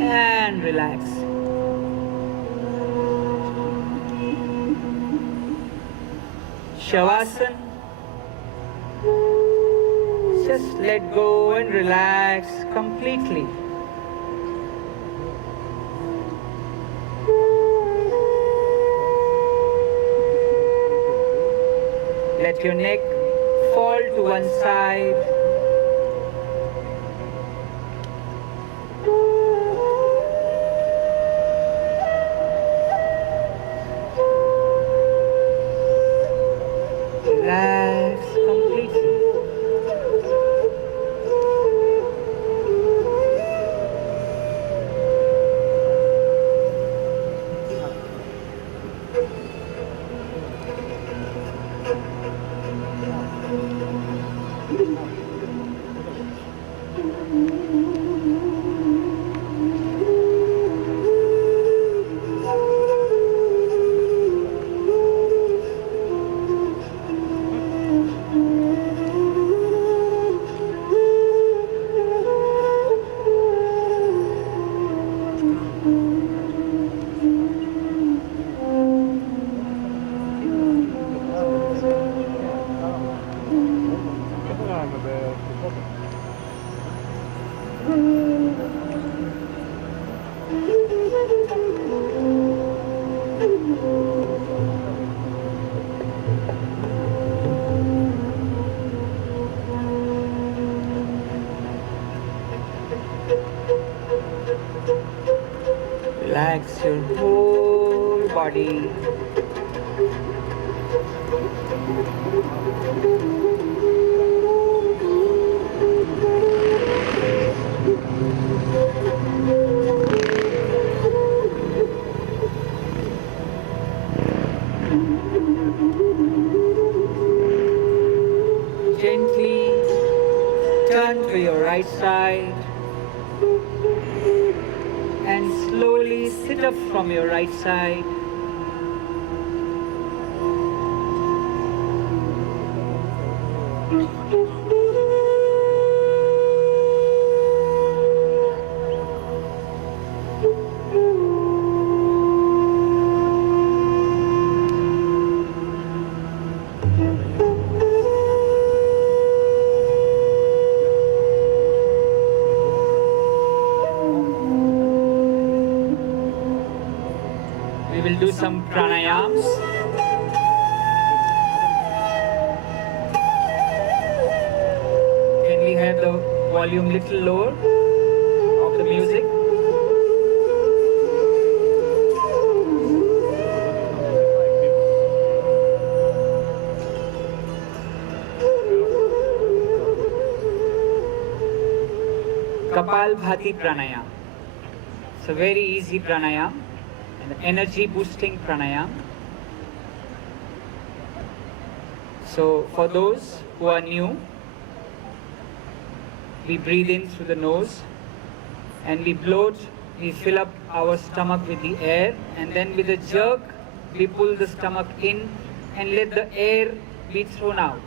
And relax. Shavasana. Just let go and relax completely. Let your neck fall to one side. Relax your whole body. Gently turn to your right side and slowly sit up from your right side. We will do some pranayams. Can we have the volume little lower of the music? Kapalbhati pranayam. It's a very easy pranayam. An energy boosting pranayam. So for those who are new, we breathe in through the nose and we bloat, we fill up our stomach with the air, and then with a jerk we pull the stomach in and let the air be thrown out.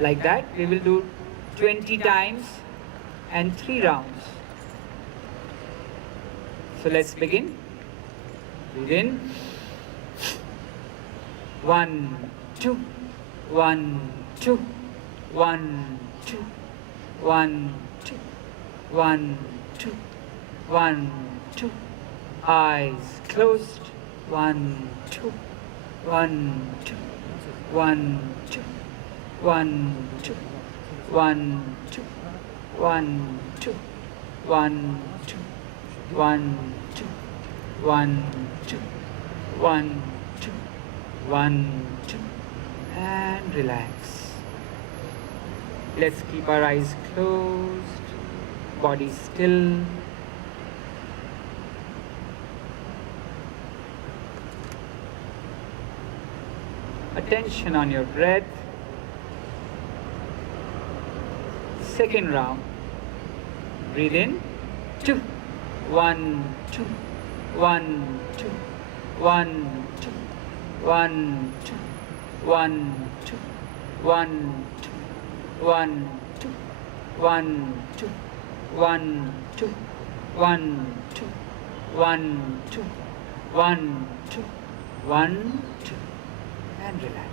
Like that we will do 20 times and 3 rounds. So let's begin. Breathe in. 1, 2, 1, 2, 1, 2, 1, 2, 1, 2, 1, 2. Eyes closed. 1, 2, 1, 2, 1, 2, 1, 2, 1, 2, 1, 2, 1, 2. 1, 2, 1, 2, 1, 2, 1, 2, and relax. Let's keep our eyes closed, body still. Attention on your breath. Second round. Breathe in. 2. 1, 2, 1, 2, 1, 2, 1, 2, 1, 2, 1, 2, 1, 2, 1, 2, 1, 2, 1, 2, 1, 2, 1, 2, 1, 2, and relax.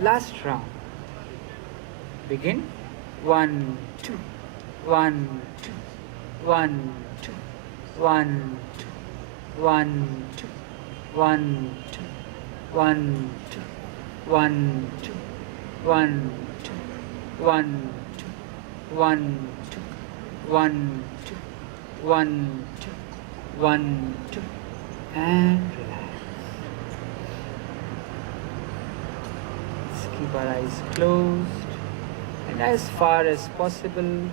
Last round. Begin. 1, 2, 1, 2, 1, 2, 1, 2, 1, 2, 1, 2, 1, 2, 1, 2, 1, 2, 1, 2, 1, 2, 1, 2, 1, 2, 1, 2, and relax. Let's keep our eyes closed, and as far as possible,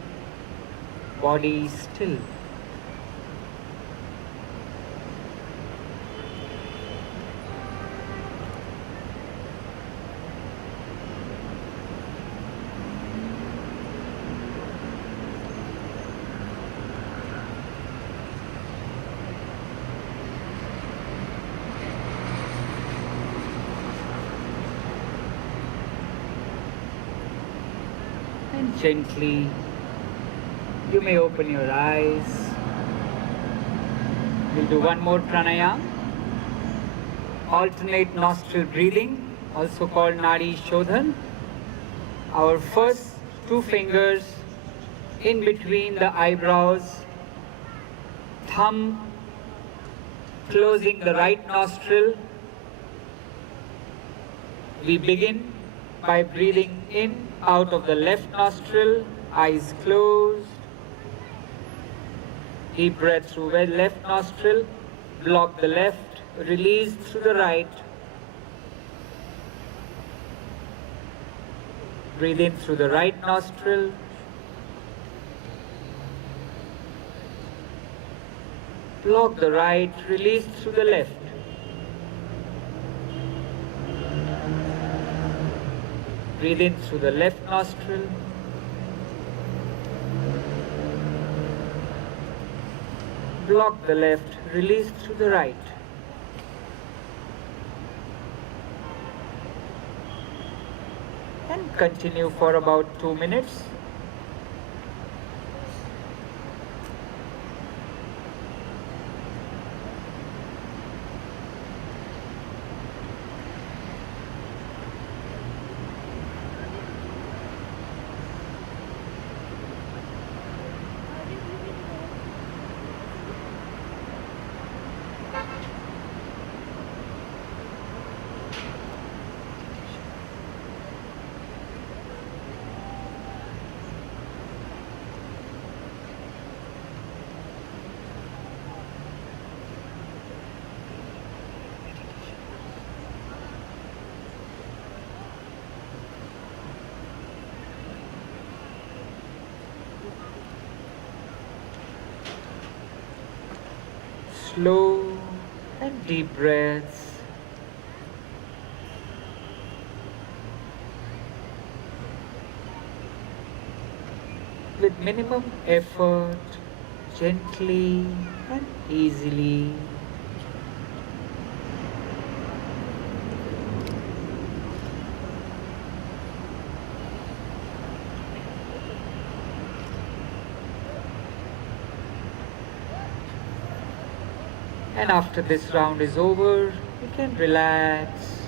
body still. And gently You may open your eyes. We'll do one more pranayama. Alternate nostril breathing, also called Nadi Shodhan. Our first two fingers in between the eyebrows, thumb closing the right nostril. We begin by breathing in out of the left nostril, eyes closed. Deep breath through the left nostril, block the left, release through the right. Breathe in through the right nostril. Block the right, release through the left. Breathe in through the left nostril. Block the left, release through the right. And continue for about 2 minutes. Slow and deep breaths. With minimum effort, gently and easily. And after this round is over, you can relax.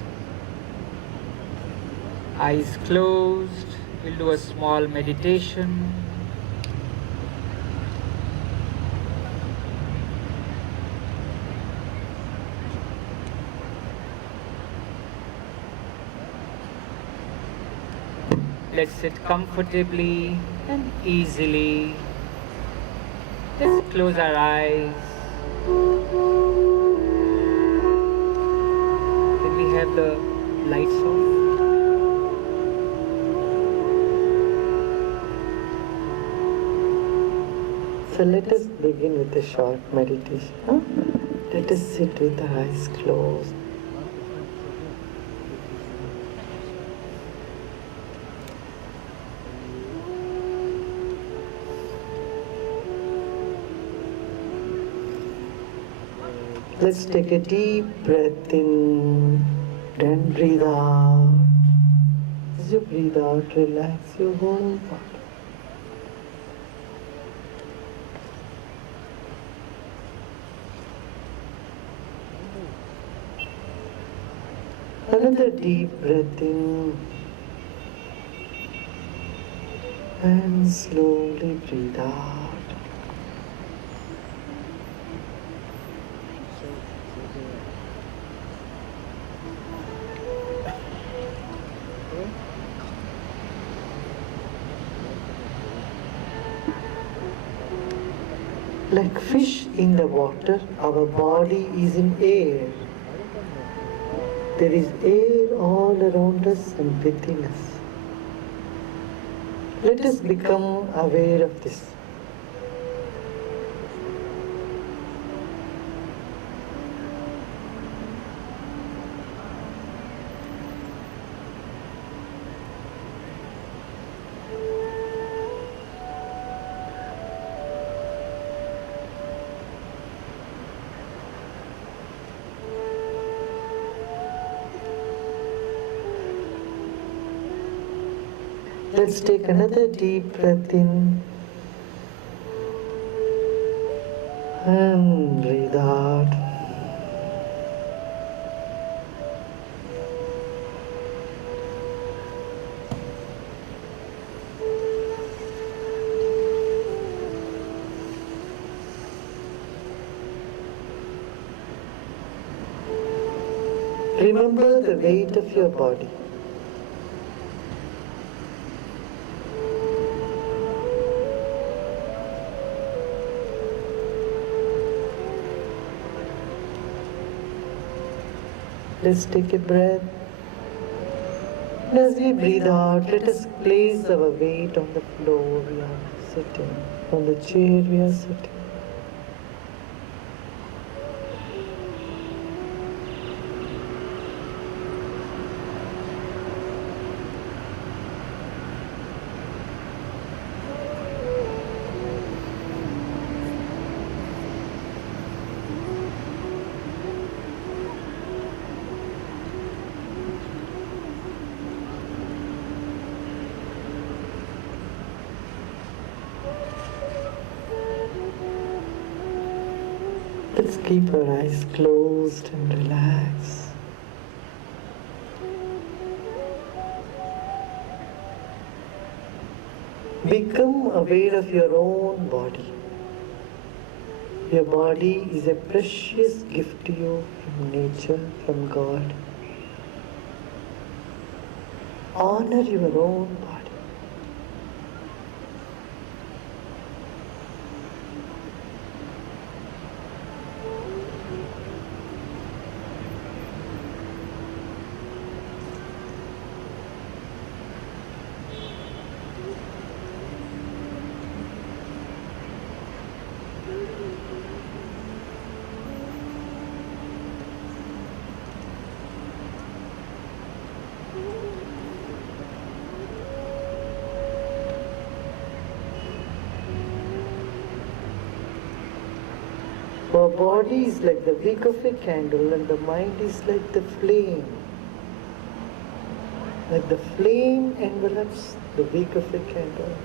Eyes closed. We'll do a small meditation. Let's sit comfortably and easily. Let's close our eyes. Can we have the lights off? So let us begin with a short meditation. Huh? Let us sit with our eyes closed. Let's take a deep breath in, then breathe out. As you breathe out, relax your whole body. Another deep breath in, and slowly breathe out. Like fish in the water, our body is in air. There is air all around us and within us. Let us become aware of this. Let's take another deep breath in And breathe out. Remember the weight of your body. Let's take a breath. And as we breathe out, let us place our weight on the floor we are sitting, on the chair we are sitting. Let's keep our eyes closed and relax. Become aware of your own body. Your body is a precious gift to you from nature, from God. Honor your own body. Our body is like the wick of a candle and the mind is like the flame. Like the flame envelops the wick of a candle.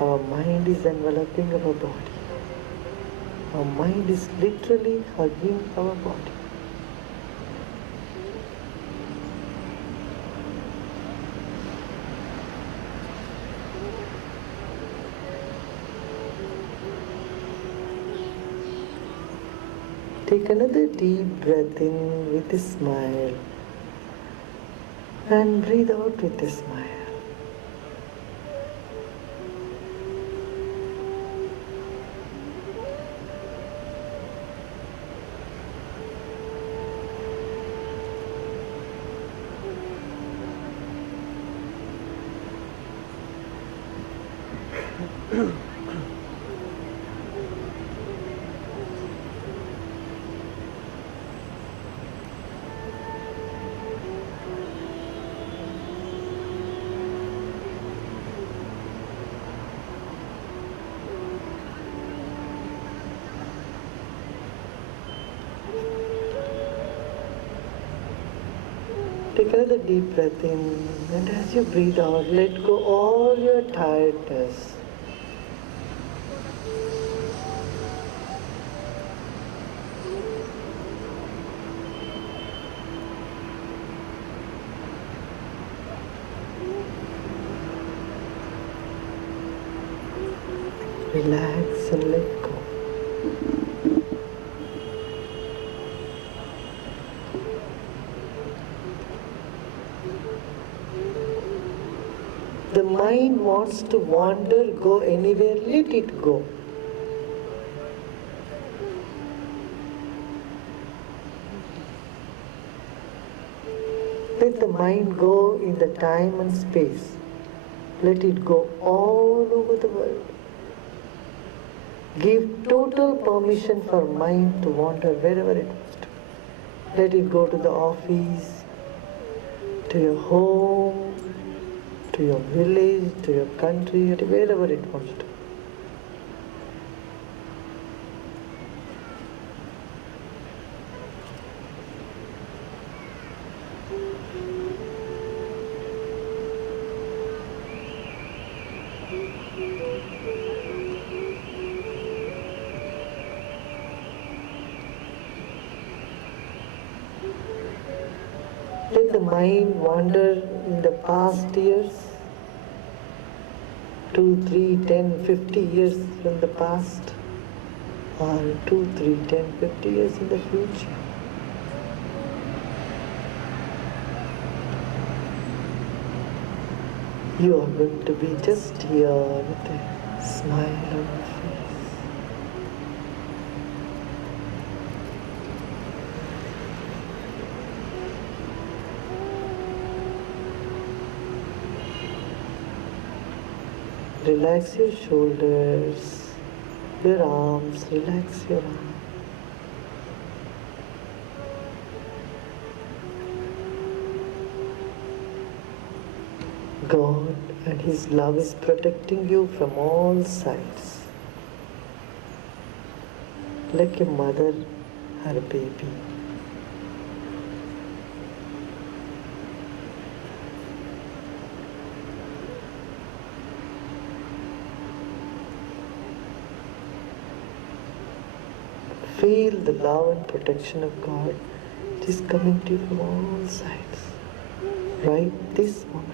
Our mind is enveloping our body. Our mind is literally hugging our body. Take another deep breath in with a smile and breathe out with a smile. Take another deep breath in, and as you breathe out, let go all your tiredness. Relax and let go. The mind wants to wander, go anywhere, let it go. Let the mind go in the time and space. Let it go all over the world. Give total permission for mind to wander wherever it wants to. Let it go to the office, to your home, to your village, to your country, to wherever it wants to. the mind wander in the past years, 2, 3, 10, 50 years from the past, or 2, 3, 10, 50 years in the future. You are going to be just here with a smile on your face. Relax your shoulders, your arms, relax your arms. God and His love is protecting you from all sides. Like a mother her baby. Feel the love and protection of God. It is coming to you from all sides. Right this moment.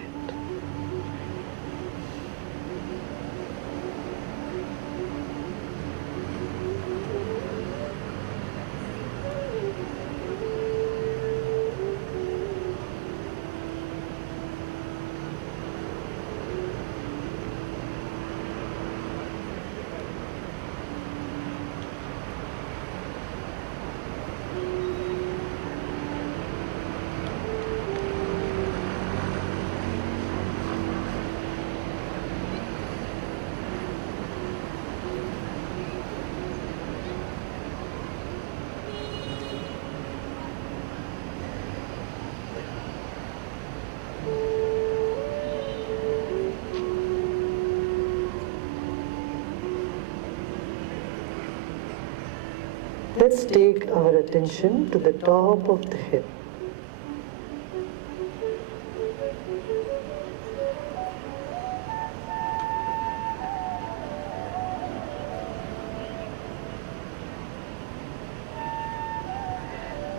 Let's take our attention to the top of the head.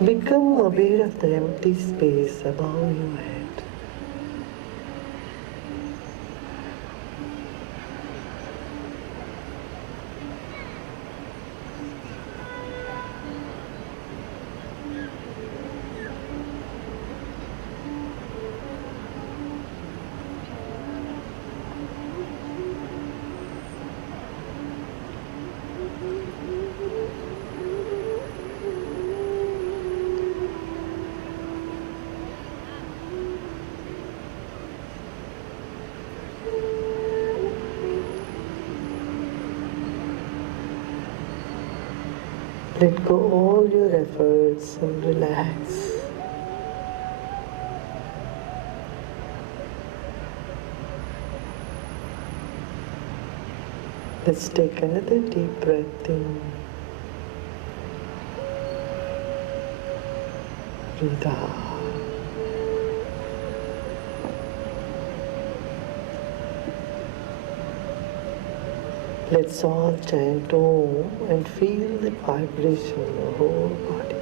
Become aware of the empty space above your head. Let go all your efforts and relax. Let's take another deep breath in. Breathe out. Let's all chant Om and feel the vibration in your whole body.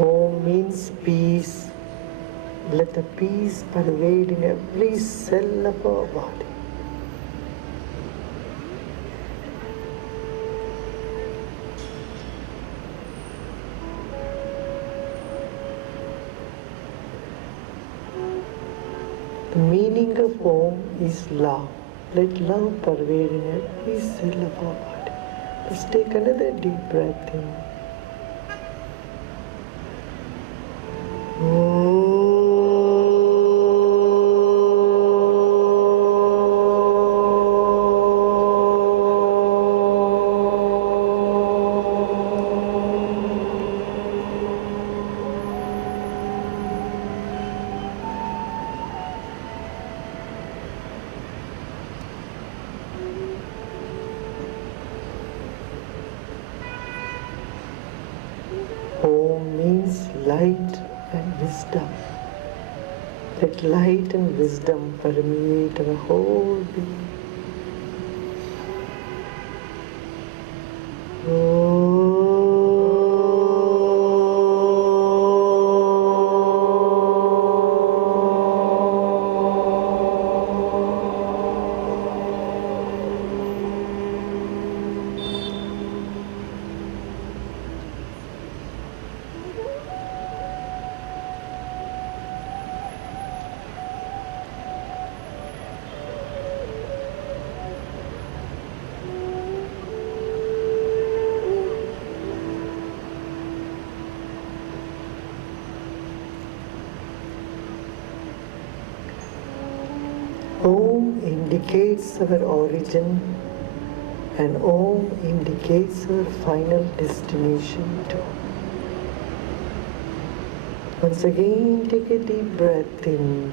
Om means peace. Let the peace pervade in every cell of our body. The meaning of Om is love. Let love pervade in every cell of our body. Let's take another deep breath in. Om means light and wisdom. Let light and wisdom permeate our whole being. Om indicates our origin and Om indicates our final destination too. Once again, take a deep breath in.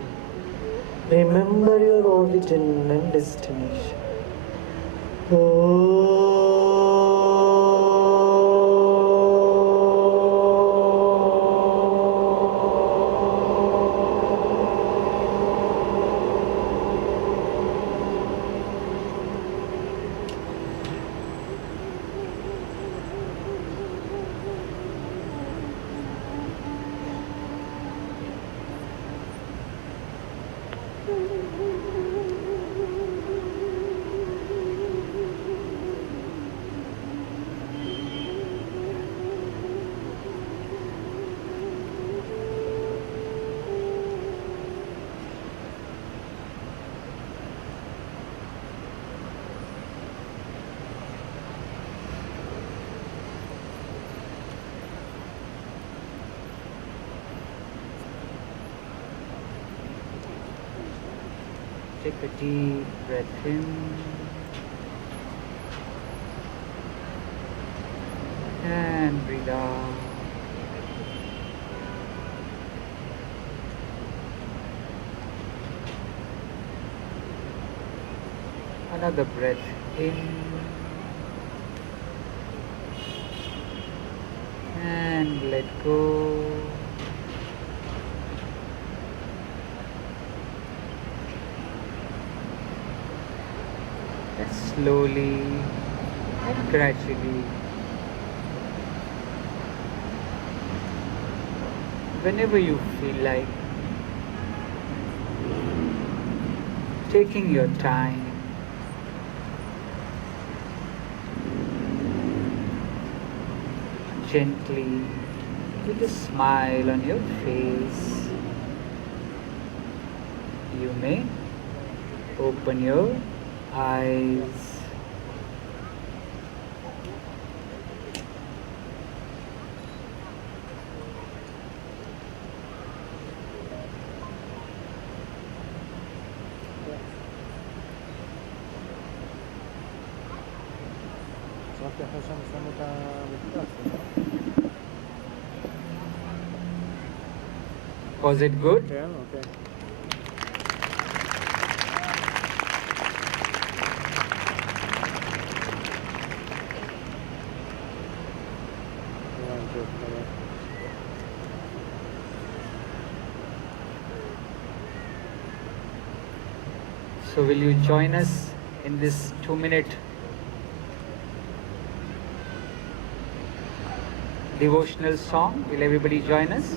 Remember your origin and destination. Take a deep breath in and breathe out. Another breath in and let go. And slowly and gradually, whenever you feel like, taking your time, gently, with a smile on your face, you may open your eyes. רק אחרי שהם שמו את המדיטציה. Was it good? כן, אוקיי. So will you join us in this 2-minute devotional song? Will everybody join us?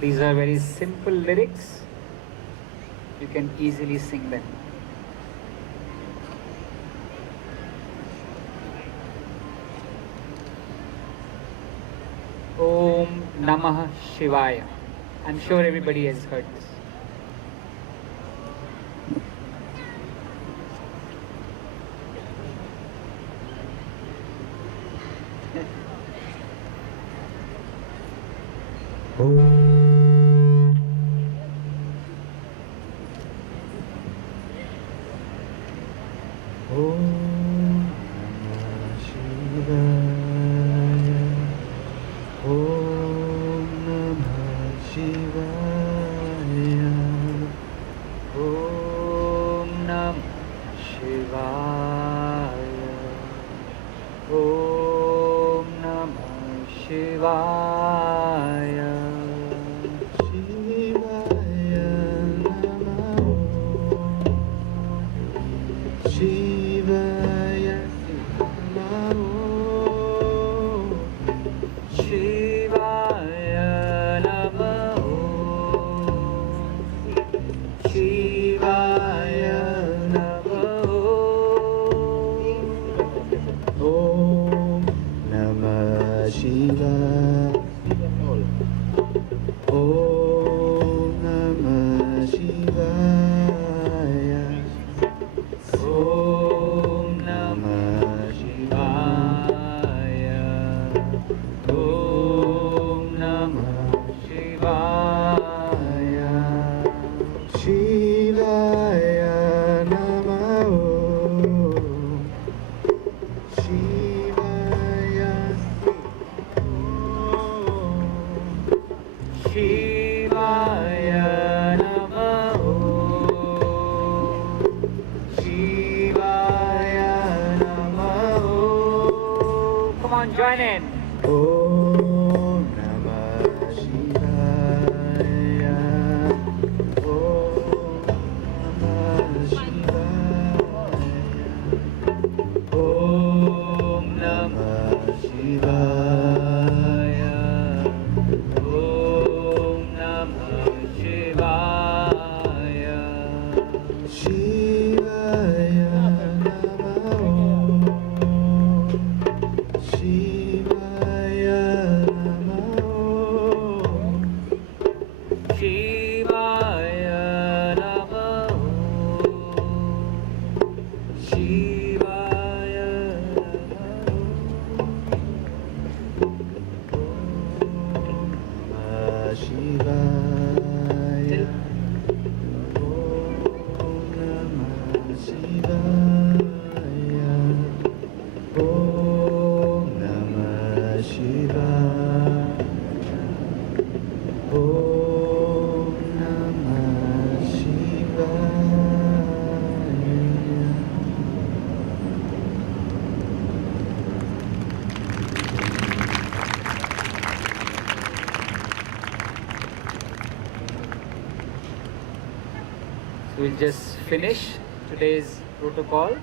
These are very simple lyrics. You can easily sing them. Namah Shivaya. I'm sure everybody has heard this. Join in. Om Namah Shivaya. Om Namah Shivaya. Om Namah Shivaya. Om Namah Shivaya. Shivaya Namah. Shivaya Namah. Shivaya Namah. Shivaya Namah. Shivaya. Om Namah Shivaya. Om Namah Shivaya. Om Namah Shivaya. So we'll just finish today's protocol.